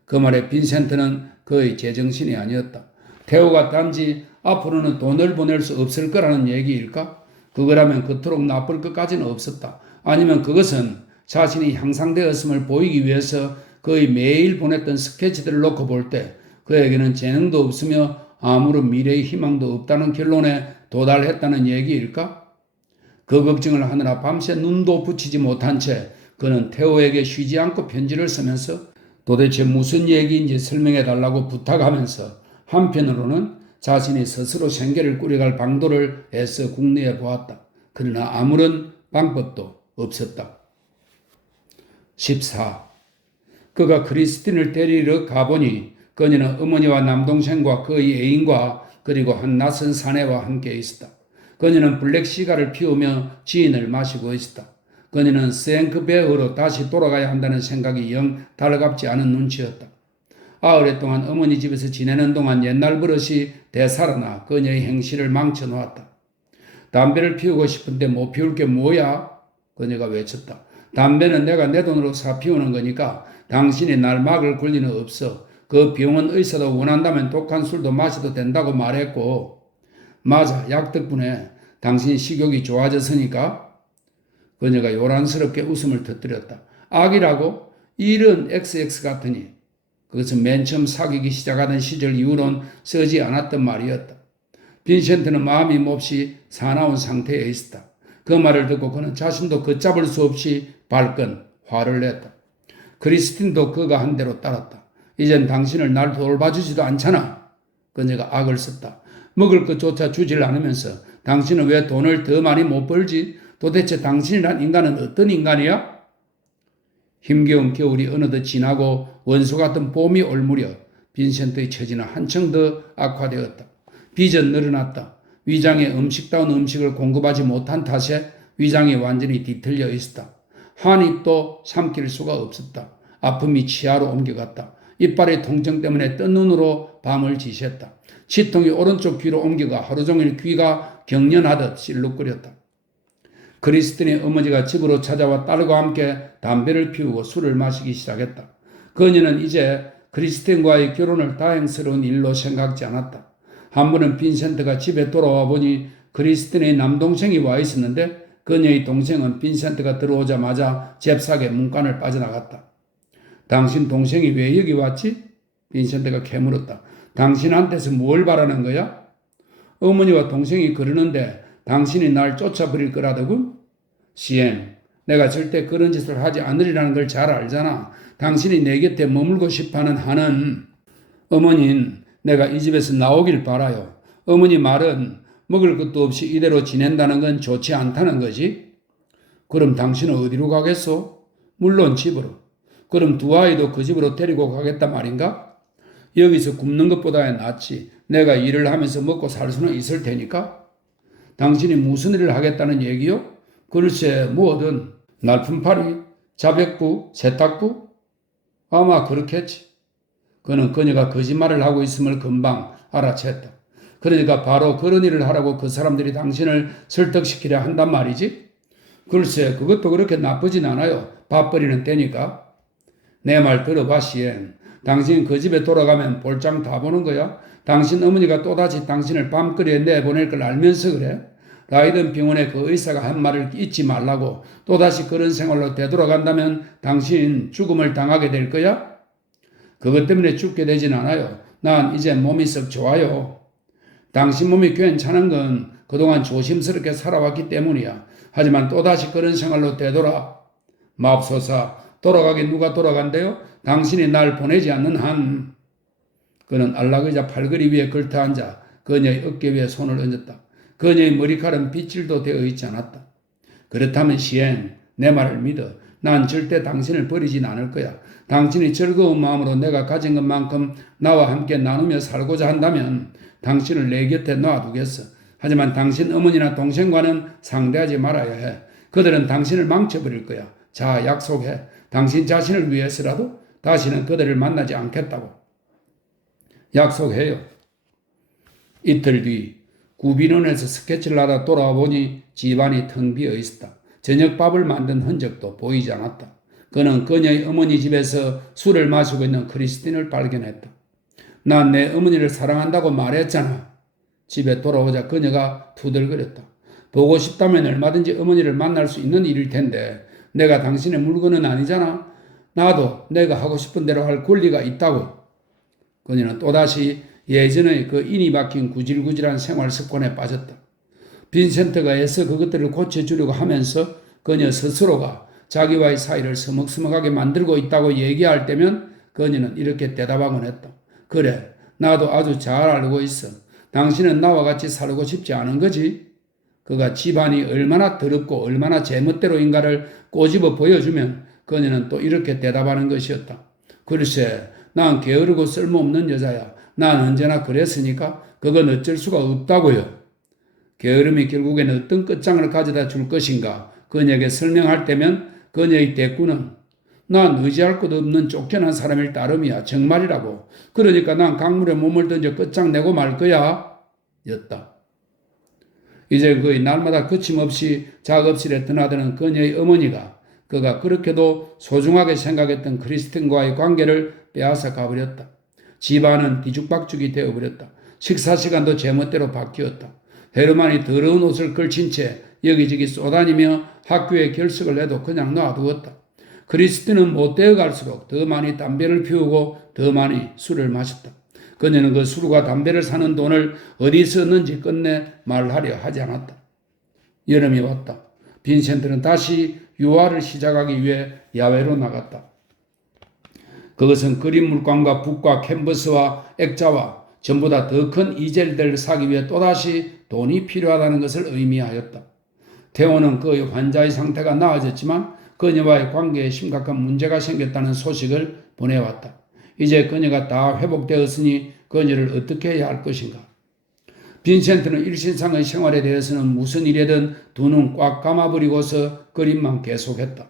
그 말에 빈센트는 그의 제정신이 아니었다. 테오가 단지 앞으로는 돈을 보낼 수 없을 거라는 얘기일까? 그거라면 그토록 나쁠 것까지는 없었다. 아니면 그것은 자신이 향상되었음을 보이기 위해서 그의 매일 보냈던 스케치들을 놓고 볼 때 그에게는 재능도 없으며 아무런 미래의 희망도 없다는 결론에 도달했다는 얘기일까? 그 걱정을 하느라 밤새 눈도 붙이지 못한 채 그는 테오에게 쉬지 않고 편지를 쓰면서 도대체 무슨 얘기인지 설명해 달라고 부탁하면서 한편으로는 자신이 스스로 생계를 꾸려갈 방도를 애써 궁리해 보았다. 그러나 아무런 방법도 없었다. 14. 그가 크리스틴을 데리러 가보니 그녀는 어머니와 남동생과 그의 애인과 그리고 한 낯선 사내와 함께 있었다. 그녀는 블랙 시가를 피우며 지인을 마시고 있었다. 그녀는 생크베어로 다시 돌아가야 한다는 생각이 영 달갑지 않은 눈치였다. 아흘 동안 어머니 집에서 지내는 동안 옛날 버릇이 되살아나 그녀의 행실을 망쳐놓았다. 담배를 피우고 싶은데 못 피울 게 뭐야? 그녀가 외쳤다. 담배는 내가 내 돈으로 사 피우는 거니까 당신이 날 막을 권리는 없어. 그 병원 의사도 원한다면 독한 술도 마셔도 된다고 말했고, 맞아, 약 덕분에 당신 식욕이 좋아졌으니까. 그녀가 요란스럽게 웃음을 터뜨렸다. 악이라고? 이런 XX 같으니. 그것은 맨 처음 사귀기 시작하던 시절 이후로는 쓰지 않았던 말이었다. 빈센트는 마음이 몹시 사나운 상태에 있었다. 그 말을 듣고 그는 자신도 걷잡을 수 없이 발끈 화를 냈다. 크리스틴도 그가 한 대로 따랐다. 이젠 당신을 날 돌봐주지도 않잖아. 그녀가 악을 썼다. 먹을 것조차 주질 않으면서 당신은 왜 돈을 더 많이 못 벌지? 도대체 당신이란 인간은 어떤 인간이야? 힘겨운 겨울이 어느덧 지나고 원수 같은 봄이 올무려 빈센트의 처지는 한층 더 악화되었다. 빚은 늘어났다. 위장에 음식다운 음식을 공급하지 못한 탓에 위장이 완전히 뒤틀려 있었다. 한 입도 삼킬 수가 없었다. 아픔이 치아로 옮겨갔다. 이빨의 통증 때문에 뜬 눈으로 밤을 지샜다. 치통이 오른쪽 귀로 옮겨가 하루 종일 귀가 경련하듯 실룩거렸다. 크리스틴의 어머니가 집으로 찾아와 딸과 함께 담배를 피우고 술을 마시기 시작했다. 그녀는 이제 크리스틴과의 결혼을 다행스러운 일로 생각지 않았다. 한 번은 빈센트가 집에 돌아와 보니 크리스틴의 남동생이 와 있었는데 그녀의 동생은 빈센트가 들어오자마자 잽싸게 문간을 빠져나갔다. 당신 동생이 왜 여기 왔지? 빈센트가 캐물었다. 당신한테서 뭘 바라는 거야? 어머니와 동생이 그러는데 당신이 날 쫓아버릴 거라더군? 시엠, 내가 절대 그런 짓을 하지 않으리라는 걸 잘 알잖아. 당신이 내 곁에 머물고 싶어하는 한은 어머니는 내가 이 집에서 나오길 바라요. 어머니 말은 먹을 것도 없이 이대로 지낸다는 건 좋지 않다는 거지. 그럼 당신은 어디로 가겠소? 물론 집으로. 그럼 두 아이도 그 집으로 데리고 가겠단 말인가? 여기서 굶는 것보다 낫지. 내가 일을 하면서 먹고 살 수는 있을 테니까. 당신이 무슨 일을 하겠다는 얘기요? 글쎄 뭐든 날품팔이, 자백부, 세탁부? 아마 그렇겠지. 그는 그녀가 거짓말을 하고 있음을 금방 알아챘다. 그러니까 바로 그런 일을 하라고 그 사람들이 당신을 설득시키려 한단 말이지? 글쎄 그것도 그렇게 나쁘진 않아요. 밥벌이는 때니까. 내 말 들어봐 시엔. 당신 그 집에 돌아가면 볼장 다 보는 거야? 당신 어머니가 또다시 당신을 밤거리에 내보낼 걸 알면서 그래? 라이든 병원의 그 의사가 한 말을 잊지 말라고. 또다시 그런 생활로 되돌아간다면 당신 죽음을 당하게 될 거야? 그것 때문에 죽게 되진 않아요. 난 이제 몸이 썩 좋아요. 당신 몸이 괜찮은 건 그동안 조심스럽게 살아왔기 때문이야. 하지만 또다시 그런 생활로 되돌아. 맙소사, 돌아가긴 누가 돌아간대요? 당신이 날 보내지 않는 한. 그는 안락의자 팔걸이 위에 걸터앉아 그녀의 어깨 위에 손을 얹었다. 그녀의 머리칼은 빗질도 되어 있지 않았다. 그렇다면 시엔, 내 말을 믿어. 난 절대 당신을 버리진 않을 거야. 당신이 즐거운 마음으로 내가 가진 것만큼 나와 함께 나누며 살고자 한다면 당신을 내 곁에 놔두겠어. 하지만 당신 어머니나 동생과는 상대하지 말아야 해. 그들은 당신을 망쳐버릴 거야. 자, 약속해. 당신 자신을 위해서라도 다시는 그들을 만나지 않겠다고. 약속해요. 이틀 뒤 구빈원에서 스케치를 하다 돌아와 보니 집안이 텅 비어 있었다. 저녁밥을 만든 흔적도 보이지 않았다. 그는 그녀의 어머니 집에서 술을 마시고 있는 크리스틴을 발견했다. 난 내 어머니를 사랑한다고 말했잖아. 집에 돌아오자 그녀가 투덜거렸다. 보고 싶다면 얼마든지 어머니를 만날 수 있는 일일 텐데 내가 당신의 물건은 아니잖아. 나도 내가 하고 싶은 대로 할 권리가 있다고. 그녀는 또다시 예전의 그 인이 박힌 구질구질한 생활 습관에 빠졌다. 빈센트가 애써 그것들을 고쳐주려고 하면서 그녀 스스로가 자기와의 사이를 서먹서먹하게 만들고 있다고 얘기할 때면 그녀는 이렇게 대답하곤 했다. 그래, 나도 아주 잘 알고 있어. 당신은 나와 같이 살고 싶지 않은 거지? 그가 집안이 얼마나 더럽고 얼마나 제멋대로인가를 꼬집어 보여주면 그녀는 또 이렇게 대답하는 것이었다. 글쎄, 난 게으르고 쓸모없는 여자야. 난 언제나 그랬으니까 그건 어쩔 수가 없다고요. 게으름이 결국엔 어떤 끝장을 가져다 줄 것인가 그녀에게 설명할 때면 그녀의 대꾸는 난 의지할 것 없는 쫓겨난 사람일 따름이야. 정말이라고. 그러니까 난 강물에 몸을 던져 끝장내고 말 거야. 였다. 이제 거의 날마다 거침없이 작업실에 드나드는 그녀의 어머니가 그가 그렇게도 소중하게 생각했던 크리스틴과의 관계를 빼앗아 가버렸다. 집안은 뒤죽박죽이 되어버렸다. 식사 시간도 제멋대로 바뀌었다. 헤르만이 더러운 옷을 걸친 채 여기저기 쏘다니며 학교에 결석을 해도 그냥 놔두었다. 크리스틴은 못되어 갈수록 더 많이 담배를 피우고 더 많이 술을 마셨다. 그녀는 그 술과 담배를 사는 돈을 어디 썼는지 끝내 말하려 하지 않았다. 여름이 왔다. 빈센트는 다시 유화를 시작하기 위해 야외로 나갔다. 그것은 그림 물감과 붓과 캔버스와 액자와 전보다 더 큰 이젤들을 사기 위해 또다시 돈이 필요하다는 것을 의미하였다. 태호는 그의 환자의 상태가 나아졌지만 그녀와의 관계에 심각한 문제가 생겼다는 소식을 보내왔다. 이제 그녀가 다 회복되었으니 그녀를 어떻게 해야 할 것인가. 빈센트는 일신상의 생활에 대해서는 무슨 일이든 두 눈 꽉 감아버리고서 그림만 계속했다.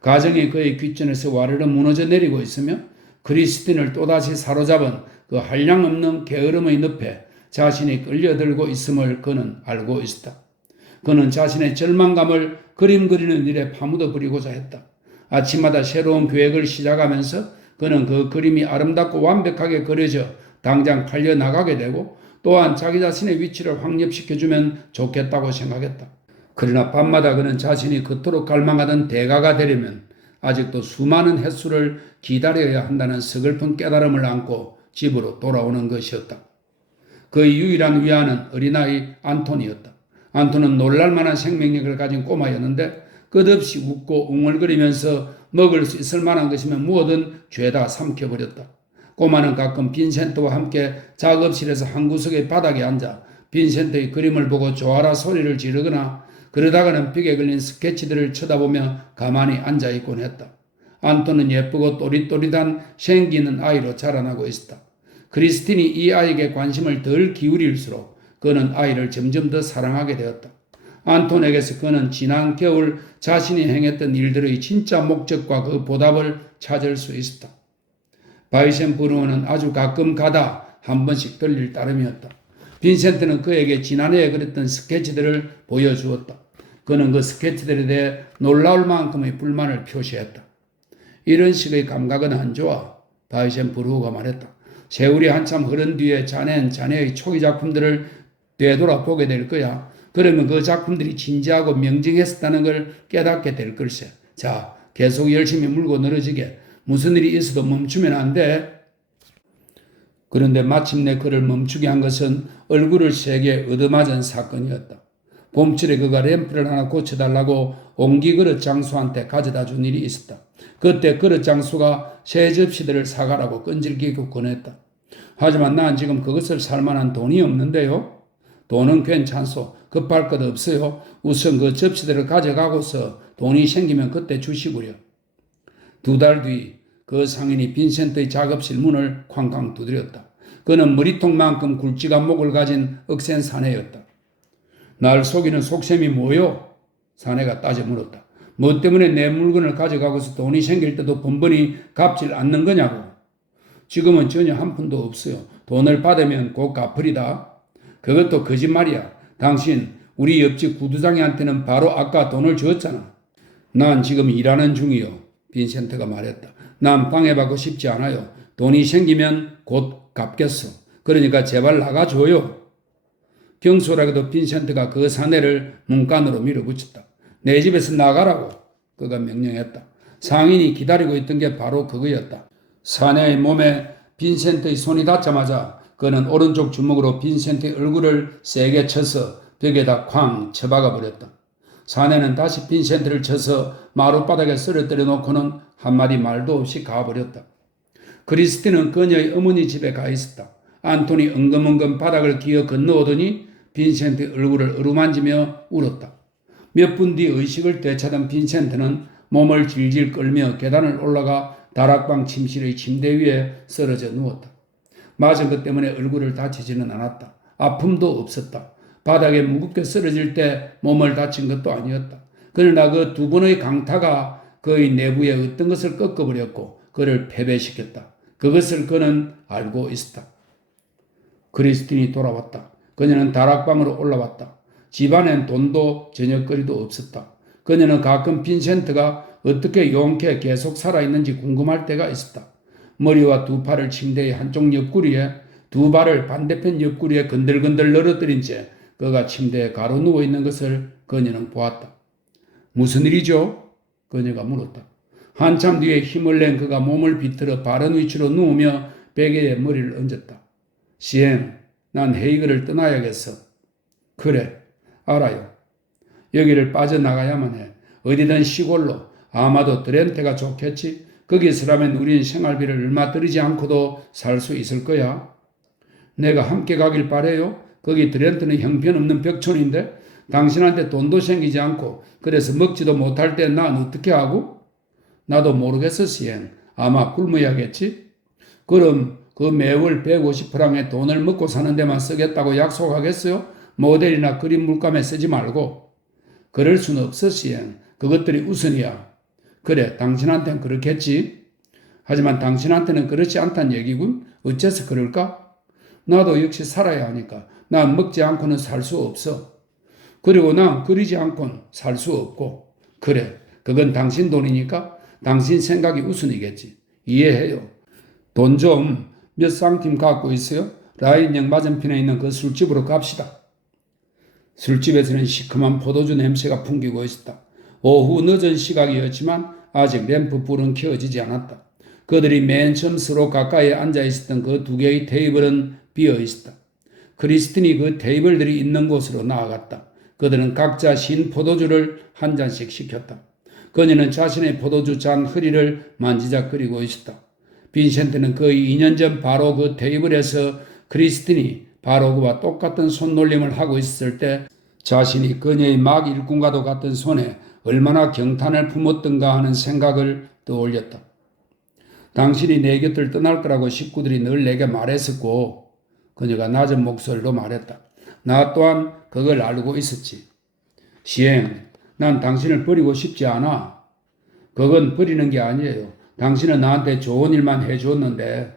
가정이 그의 귓전에서 와르르 무너져 내리고 있으며 크리스틴을 또다시 사로잡은 그 한량없는 게으름의 늪에 자신이 끌려들고 있음을 그는 알고 있었다. 그는 자신의 절망감을 그림 그리는 일에 파묻어 버리고자 했다. 아침마다 새로운 계획을 시작하면서 그는 그 그림이 아름답고 완벽하게 그려져 당장 팔려나가게 되고 또한 자기 자신의 위치를 확립시켜주면 좋겠다고 생각했다. 그러나 밤마다 그는 자신이 그토록 갈망하던 대가가 되려면 아직도 수많은 횟수를 기다려야 한다는 서글픈 깨달음을 안고 집으로 돌아오는 것이었다. 그의 유일한 위안은 어린아이 안톤이었다. 안톤은 놀랄만한 생명력을 가진 꼬마였는데 끝없이 웃고 웅얼거리면서 먹을 수 있을 만한 것이면 무엇든 죄다 삼켜버렸다. 꼬마는 가끔 빈센트와 함께 작업실에서 한 구석의 바닥에 앉아 빈센트의 그림을 보고 좋아라 소리를 지르거나 그러다가는 벽에 걸린 스케치들을 쳐다보며 가만히 앉아있곤 했다. 안톤은 예쁘고 또릿또릿한 생기 있는 아이로 자라나고 있었다. 크리스틴이 이 아이에게 관심을 덜 기울일수록 그는 아이를 점점 더 사랑하게 되었다. 안톤에게서 그는 지난 겨울 자신이 행했던 일들의 진짜 목적과 그 보답을 찾을 수 있었다. 바이센부르는 아주 가끔 가다 한 번씩 들릴 따름이었다. 빈센트는 그에게 지난해에 그렸던 스케치들을 보여주었다. 그는 그 스케치들에 대해 놀라울 만큼의 불만을 표시했다. 이런 식의 감각은 안 좋아. 바이센부르가 말했다. 세월이 한참 흐른 뒤에 자넨 자네의 초기 작품들을 되돌아보게 될 거야. 그러면 그 작품들이 진지하고 명징했었다는 걸 깨닫게 될 걸세. 자, 계속 열심히 물고 늘어지게. 무슨 일이 있어도 멈추면 안 돼. 그런데 마침내 그를 멈추게 한 것은 얼굴을 세게 얻어맞은 사건이었다. 봄철에 그가 램프를 하나 고쳐달라고 옹기 그릇 장수한테 가져다 준 일이 있었다. 그때 그릇 장수가 새 접시들을 사가라고 끈질기게 권했다. 하지만 난 지금 그것을 살 만한 돈이 없는데요. 돈은 괜찮소. 급할 것 없어요. 우선 그 접시들을 가져가고서 돈이 생기면 그때 주시구려. 2달 뒤 그 상인이 빈센트의 작업실 문을 쾅쾅 두드렸다. 그는 머리통만큼 굵직한 목을 가진 억센 사내였다. 날 속이는 속셈이 뭐요? 사내가 따져 물었다. 뭐 때문에 내 물건을 가져가고서 돈이 생길 때도 번번이 갚질 않는 거냐고. 지금은 전혀 한 푼도 없어요. 돈을 받으면 곧 갚으리다. 그것도 거짓말이야. 당신 우리 옆집 구두장이한테는 바로 아까 돈을 줬잖아. 난 지금 일하는 중이요. 빈센트가 말했다. 난 방해받고 싶지 않아요. 돈이 생기면 곧 갚겠어. 그러니까 제발 나가줘요. 경솔하게도 빈센트가 그 사내를 문간으로 밀어붙였다. 내 집에서 나가라고 그가 명령했다. 상인이 기다리고 있던 게 바로 그거였다. 사내의 몸에 빈센트의 손이 닿자마자 그는 오른쪽 주먹으로 빈센트의 얼굴을 세게 쳐서 벽에다 쾅 쳐박아 버렸다. 사내는 다시 빈센트를 쳐서 마룻바닥에 쓰러뜨려 놓고는 한마디 말도 없이 가버렸다. 크리스틴은 그녀의 어머니 집에 가 있었다. 안톤이 엉금엉금 바닥을 기어 건너오더니 빈센트의 얼굴을 어루만지며 울었다. 몇 분 뒤 의식을 되찾은 빈센트는 몸을 질질 끌며 계단을 올라가 다락방 침실의 침대 위에 쓰러져 누웠다. 맞은 것 때문에 얼굴을 다치지는 않았다. 아픔도 없었다. 바닥에 무겁게 쓰러질 때 몸을 다친 것도 아니었다. 그러나 그 2번의 강타가 그의 내부에 어떤 것을 꺾어버렸고 그를 패배시켰다. 그것을 그는 알고 있었다. 크리스틴이 돌아왔다. 그녀는 다락방으로 올라왔다. 집안엔 돈도 저녁거리도 없었다. 그녀는 가끔 빈센트가 어떻게 용케 계속 살아있는지 궁금할 때가 있었다. 머리와 두 팔을 침대의 한쪽 옆구리에, 두 발을 반대편 옆구리에 건들건들 늘어뜨린 채 그가 침대에 가로 누워있는 것을 그녀는 보았다. 무슨 일이죠? 그녀가 물었다. 한참 뒤에 힘을 낸 그가 몸을 비틀어 바른 위치로 누우며 베개에 머리를 얹었다. 시엠, 난 헤이그를 떠나야겠어. 그래, 알아요. 여기를 빠져나가야만 해. 어디든 시골로. 아마도 드렌테가 좋겠지. 거기서라면 우린 생활비를 얼마 들이지 않고도 살 수 있을 거야. 내가 함께 가길 바래요. 거기 드렌트는 형편없는 벽촌인데 당신한테 돈도 생기지 않고 그래서 먹지도 못할 때 난 어떻게 하고? 나도 모르겠어, 시엔. 아마 굶어야겠지? 그럼 그 매월 150프랑의 돈을 먹고 사는 데만 쓰겠다고 약속하겠어요? 모델이나 그림 물감에 쓰지 말고. 그럴 수는 없어, 시엔. 그것들이 우선이야. 그래, 당신한테는 그렇겠지. 하지만 당신한테는 그렇지 않단 얘기군. 어째서 그럴까? 나도 역시 살아야 하니까. 난 먹지 않고는 살 수 없어. 그리고 난 그리지 않고는 살 수 없고. 그래, 그건 당신 돈이니까 당신 생각이 우선이겠지. 이해해요. 돈 좀 몇 상팀 갖고 있어요? 라인역 맞은편에 있는 그 술집으로 갑시다. 술집에서는 시큼한 포도주 냄새가 풍기고 있었다. 오후 늦은 시각이었지만 아직 램프 불은 켜지지 않았다. 그들이 맨 처음 서로 가까이 앉아 있었던 그 두 개의 테이블은 비어 있었다. 크리스틴이 그 테이블들이 있는 곳으로 나아갔다. 그들은 각자 신 포도주를 한 잔씩 시켰다. 그녀는 자신의 포도주 잔 허리를 만지작거리고 있었다. 빈센트는 거의 2년 전 바로 그 테이블에서 크리스틴이 바로 그와 똑같은 손놀림을 하고 있었을 때 자신이 그녀의 막 일꾼과도 같은 손에 얼마나 경탄을 품었던가 하는 생각을 떠올렸다. 당신이 내 곁을 떠날 거라고 식구들이 늘 내게 말했었고, 그녀가 낮은 목소리로 말했다. 나 또한 그걸 알고 있었지. 시행, 난 당신을 버리고 싶지 않아. 그건 버리는 게 아니에요. 당신은 나한테 좋은 일만 해주었는데,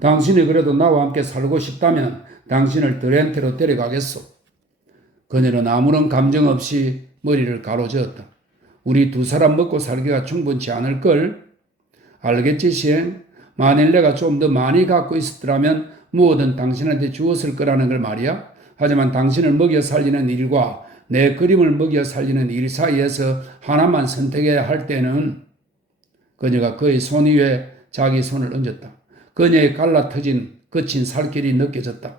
당신이 그래도 나와 함께 살고 싶다면 당신을 드렌테로 데려가겠소. 그녀는 아무런 감정 없이 머리를 가로저었다. 우리 두 사람 먹고 살기가 충분치 않을걸? 알겠지, 시행? 만일 내가 좀 더 많이 갖고 있었더라면 무엇든 당신한테 주었을 거라는 걸 말이야. 하지만 당신을 먹여 살리는 일과 내 그림을 먹여 살리는 일 사이에서 하나만 선택해야 할 때는 그녀가 그의 손 위에 자기 손을 얹었다. 그녀의 갈라터진 거친 살길이 느껴졌다.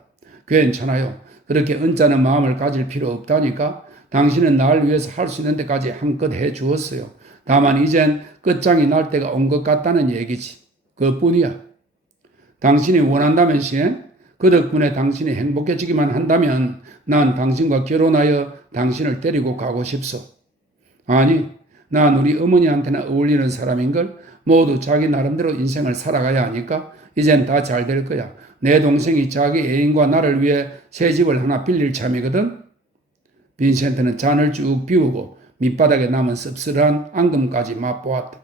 괜찮아요. 그렇게 언짢은 마음을 가질 필요 없다니까. 당신은 날 위해서 할 수 있는 데까지 한껏 해 주었어요. 다만 이젠 끝장이 날 때가 온 것 같다는 얘기지. 그뿐이야. 당신이 원한다면 시엔, 그 덕분에 당신이 행복해지기만 한다면 난 당신과 결혼하여 당신을 데리고 가고 싶소. 아니, 난 우리 어머니한테나 어울리는 사람인걸. 모두 자기 나름대로 인생을 살아가야 하니까 이젠 다 잘 될 거야. 내 동생이 자기 애인과 나를 위해 새 집을 하나 빌릴 참이거든. 빈센트는 잔을 쭉 비우고 밑바닥에 남은 씁쓸한 앙금까지 맛보았다.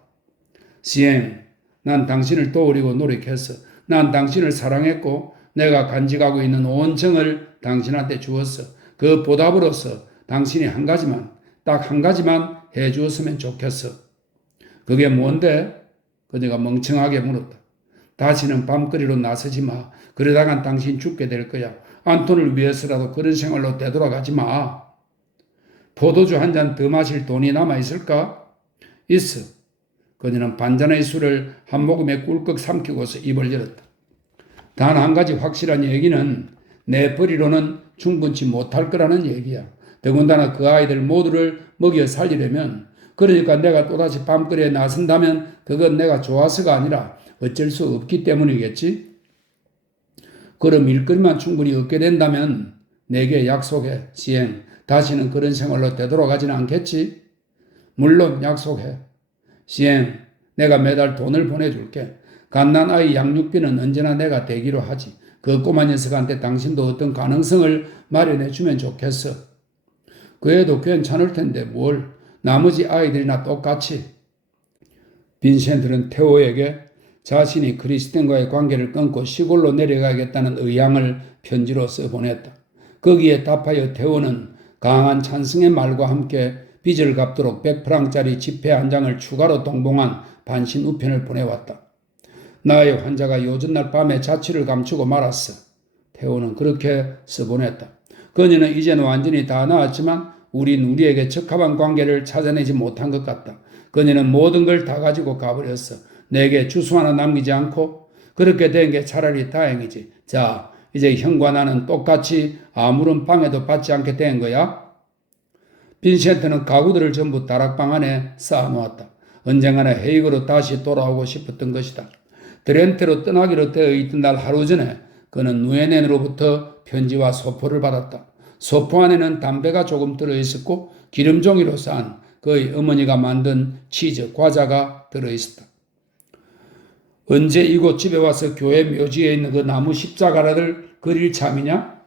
시엠, 난 당신을 도우려고 노력했어. 난 당신을 사랑했고 내가 간직하고 있는 온 정을 당신한테 주었어. 그 보답으로서 당신이 한 가지만, 딱 한 가지만 해주었으면 좋겠어. 그게 뭔데? 그녀가 멍청하게 물었다. 다시는 밤거리로 나서지 마. 그러다간 당신 죽게 될 거야. 안톤을 위해서라도 그런 생활로 되돌아가지 마. 포도주 한 잔 더 마실 돈이 남아있을까? 있어. 그녀는 반잔의 술을 한 모금에 꿀꺽 삼키고서 입을 열었다. 단 한 가지 확실한 얘기는 내 벌이로는 충분치 못할 거라는 얘기야. 더군다나 그 아이들 모두를 먹여 살리려면, 그러니까 내가 또다시 밤거리에 나선다면 그건 내가 좋아서가 아니라 어쩔 수 없기 때문이겠지. 그럼 일거리만 충분히 얻게 된다면 내게 약속해, 시행. 다시는 그런 생활로 되돌아가지는 않겠지? 물론 약속해. 시행, 내가 매달 돈을 보내줄게. 갓난아이 양육비는 언제나 내가 대기로 하지. 그 꼬마 녀석한테 당신도 어떤 가능성을 마련해주면 좋겠어. 그 애도 괜찮을 텐데 뭘. 나머지 아이들이나 똑같이. 빈센트는 테오에게 자신이 크리스틴과의 관계를 끊고 시골로 내려가겠다는 의향을 편지로 써보냈다. 거기에 답하여 테오는 강한 찬성의 말과 함께 빚을 갚도록 100프랑짜리 지폐 한 장을 추가로 동봉한 반신 우편을 보내왔다. 나의 환자가 요전날 밤에 자취를 감추고 말았어. 태호는 그렇게 써보냈다. 그녀는 이제는 완전히 다 나았지만 우리에게 적합한 관계를 찾아내지 못한 것 같다. 그녀는 모든 걸 다 가지고 가버렸어. 내게 주소 하나 남기지 않고. 그렇게 된 게 차라리 다행이지. 자, 이제 형과 나는 똑같이 아무런 방해도 받지 않게 된 거야. 빈센트는 가구들을 전부 다락방 안에 쌓아놓았다. 언젠가는 헤이그로 다시 돌아오고 싶었던 것이다. 드렌트로 떠나기로 되어 있던 날 하루 전에 그는 누에넨으로부터 편지와 소포를 받았다. 소포 안에는 담배가 조금 들어있었고 기름종이로 싼 그의 어머니가 만든 치즈, 과자가 들어있었다. 언제 이곳 집에 와서 교회 묘지에 있는 그 나무 십자가를 그릴 참이냐?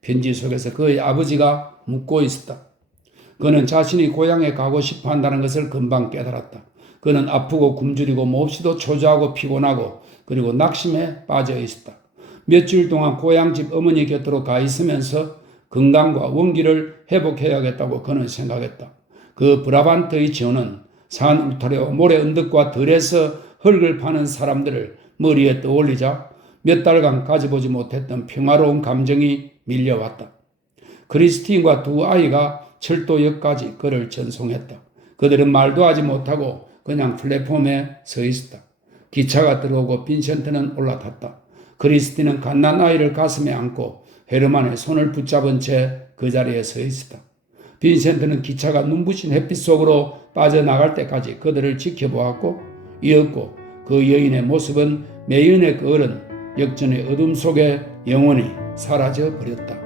편지 속에서 그의 아버지가 묻고 있었다. 그는 자신이 고향에 가고 싶어 한다는 것을 금방 깨달았다. 그는 아프고 굶주리고 몹시도 초조하고 피곤하고 그리고 낙심에 빠져 있었다. 며칠 동안 고향집 어머니 곁으로 가 있으면서 건강과 원기를 회복해야겠다고 그는 생각했다. 그 브라반트의 지오는 산 울타리와 모래 언덕과 들에서 흙을 파는 사람들을 머리에 떠올리자 몇 달간 가져보지 못했던 평화로운 감정이 밀려왔다. 크리스틴과 두 아이가 철도역까지 그를 전송했다. 그들은 말도 하지 못하고 그냥 플랫폼에 서 있었다. 기차가 들어오고 빈센트는 올라탔다. 크리스틴은 갓난 아이를 가슴에 안고 헤르만의 손을 붙잡은 채 그 자리에 서 있었다. 빈센트는 기차가 눈부신 햇빛 속으로 빠져나갈 때까지 그들을 지켜보았고 이었고 그 여인의 모습은 매연의 그 어른 역전의 어둠 속에 영원히 사라져 버렸다.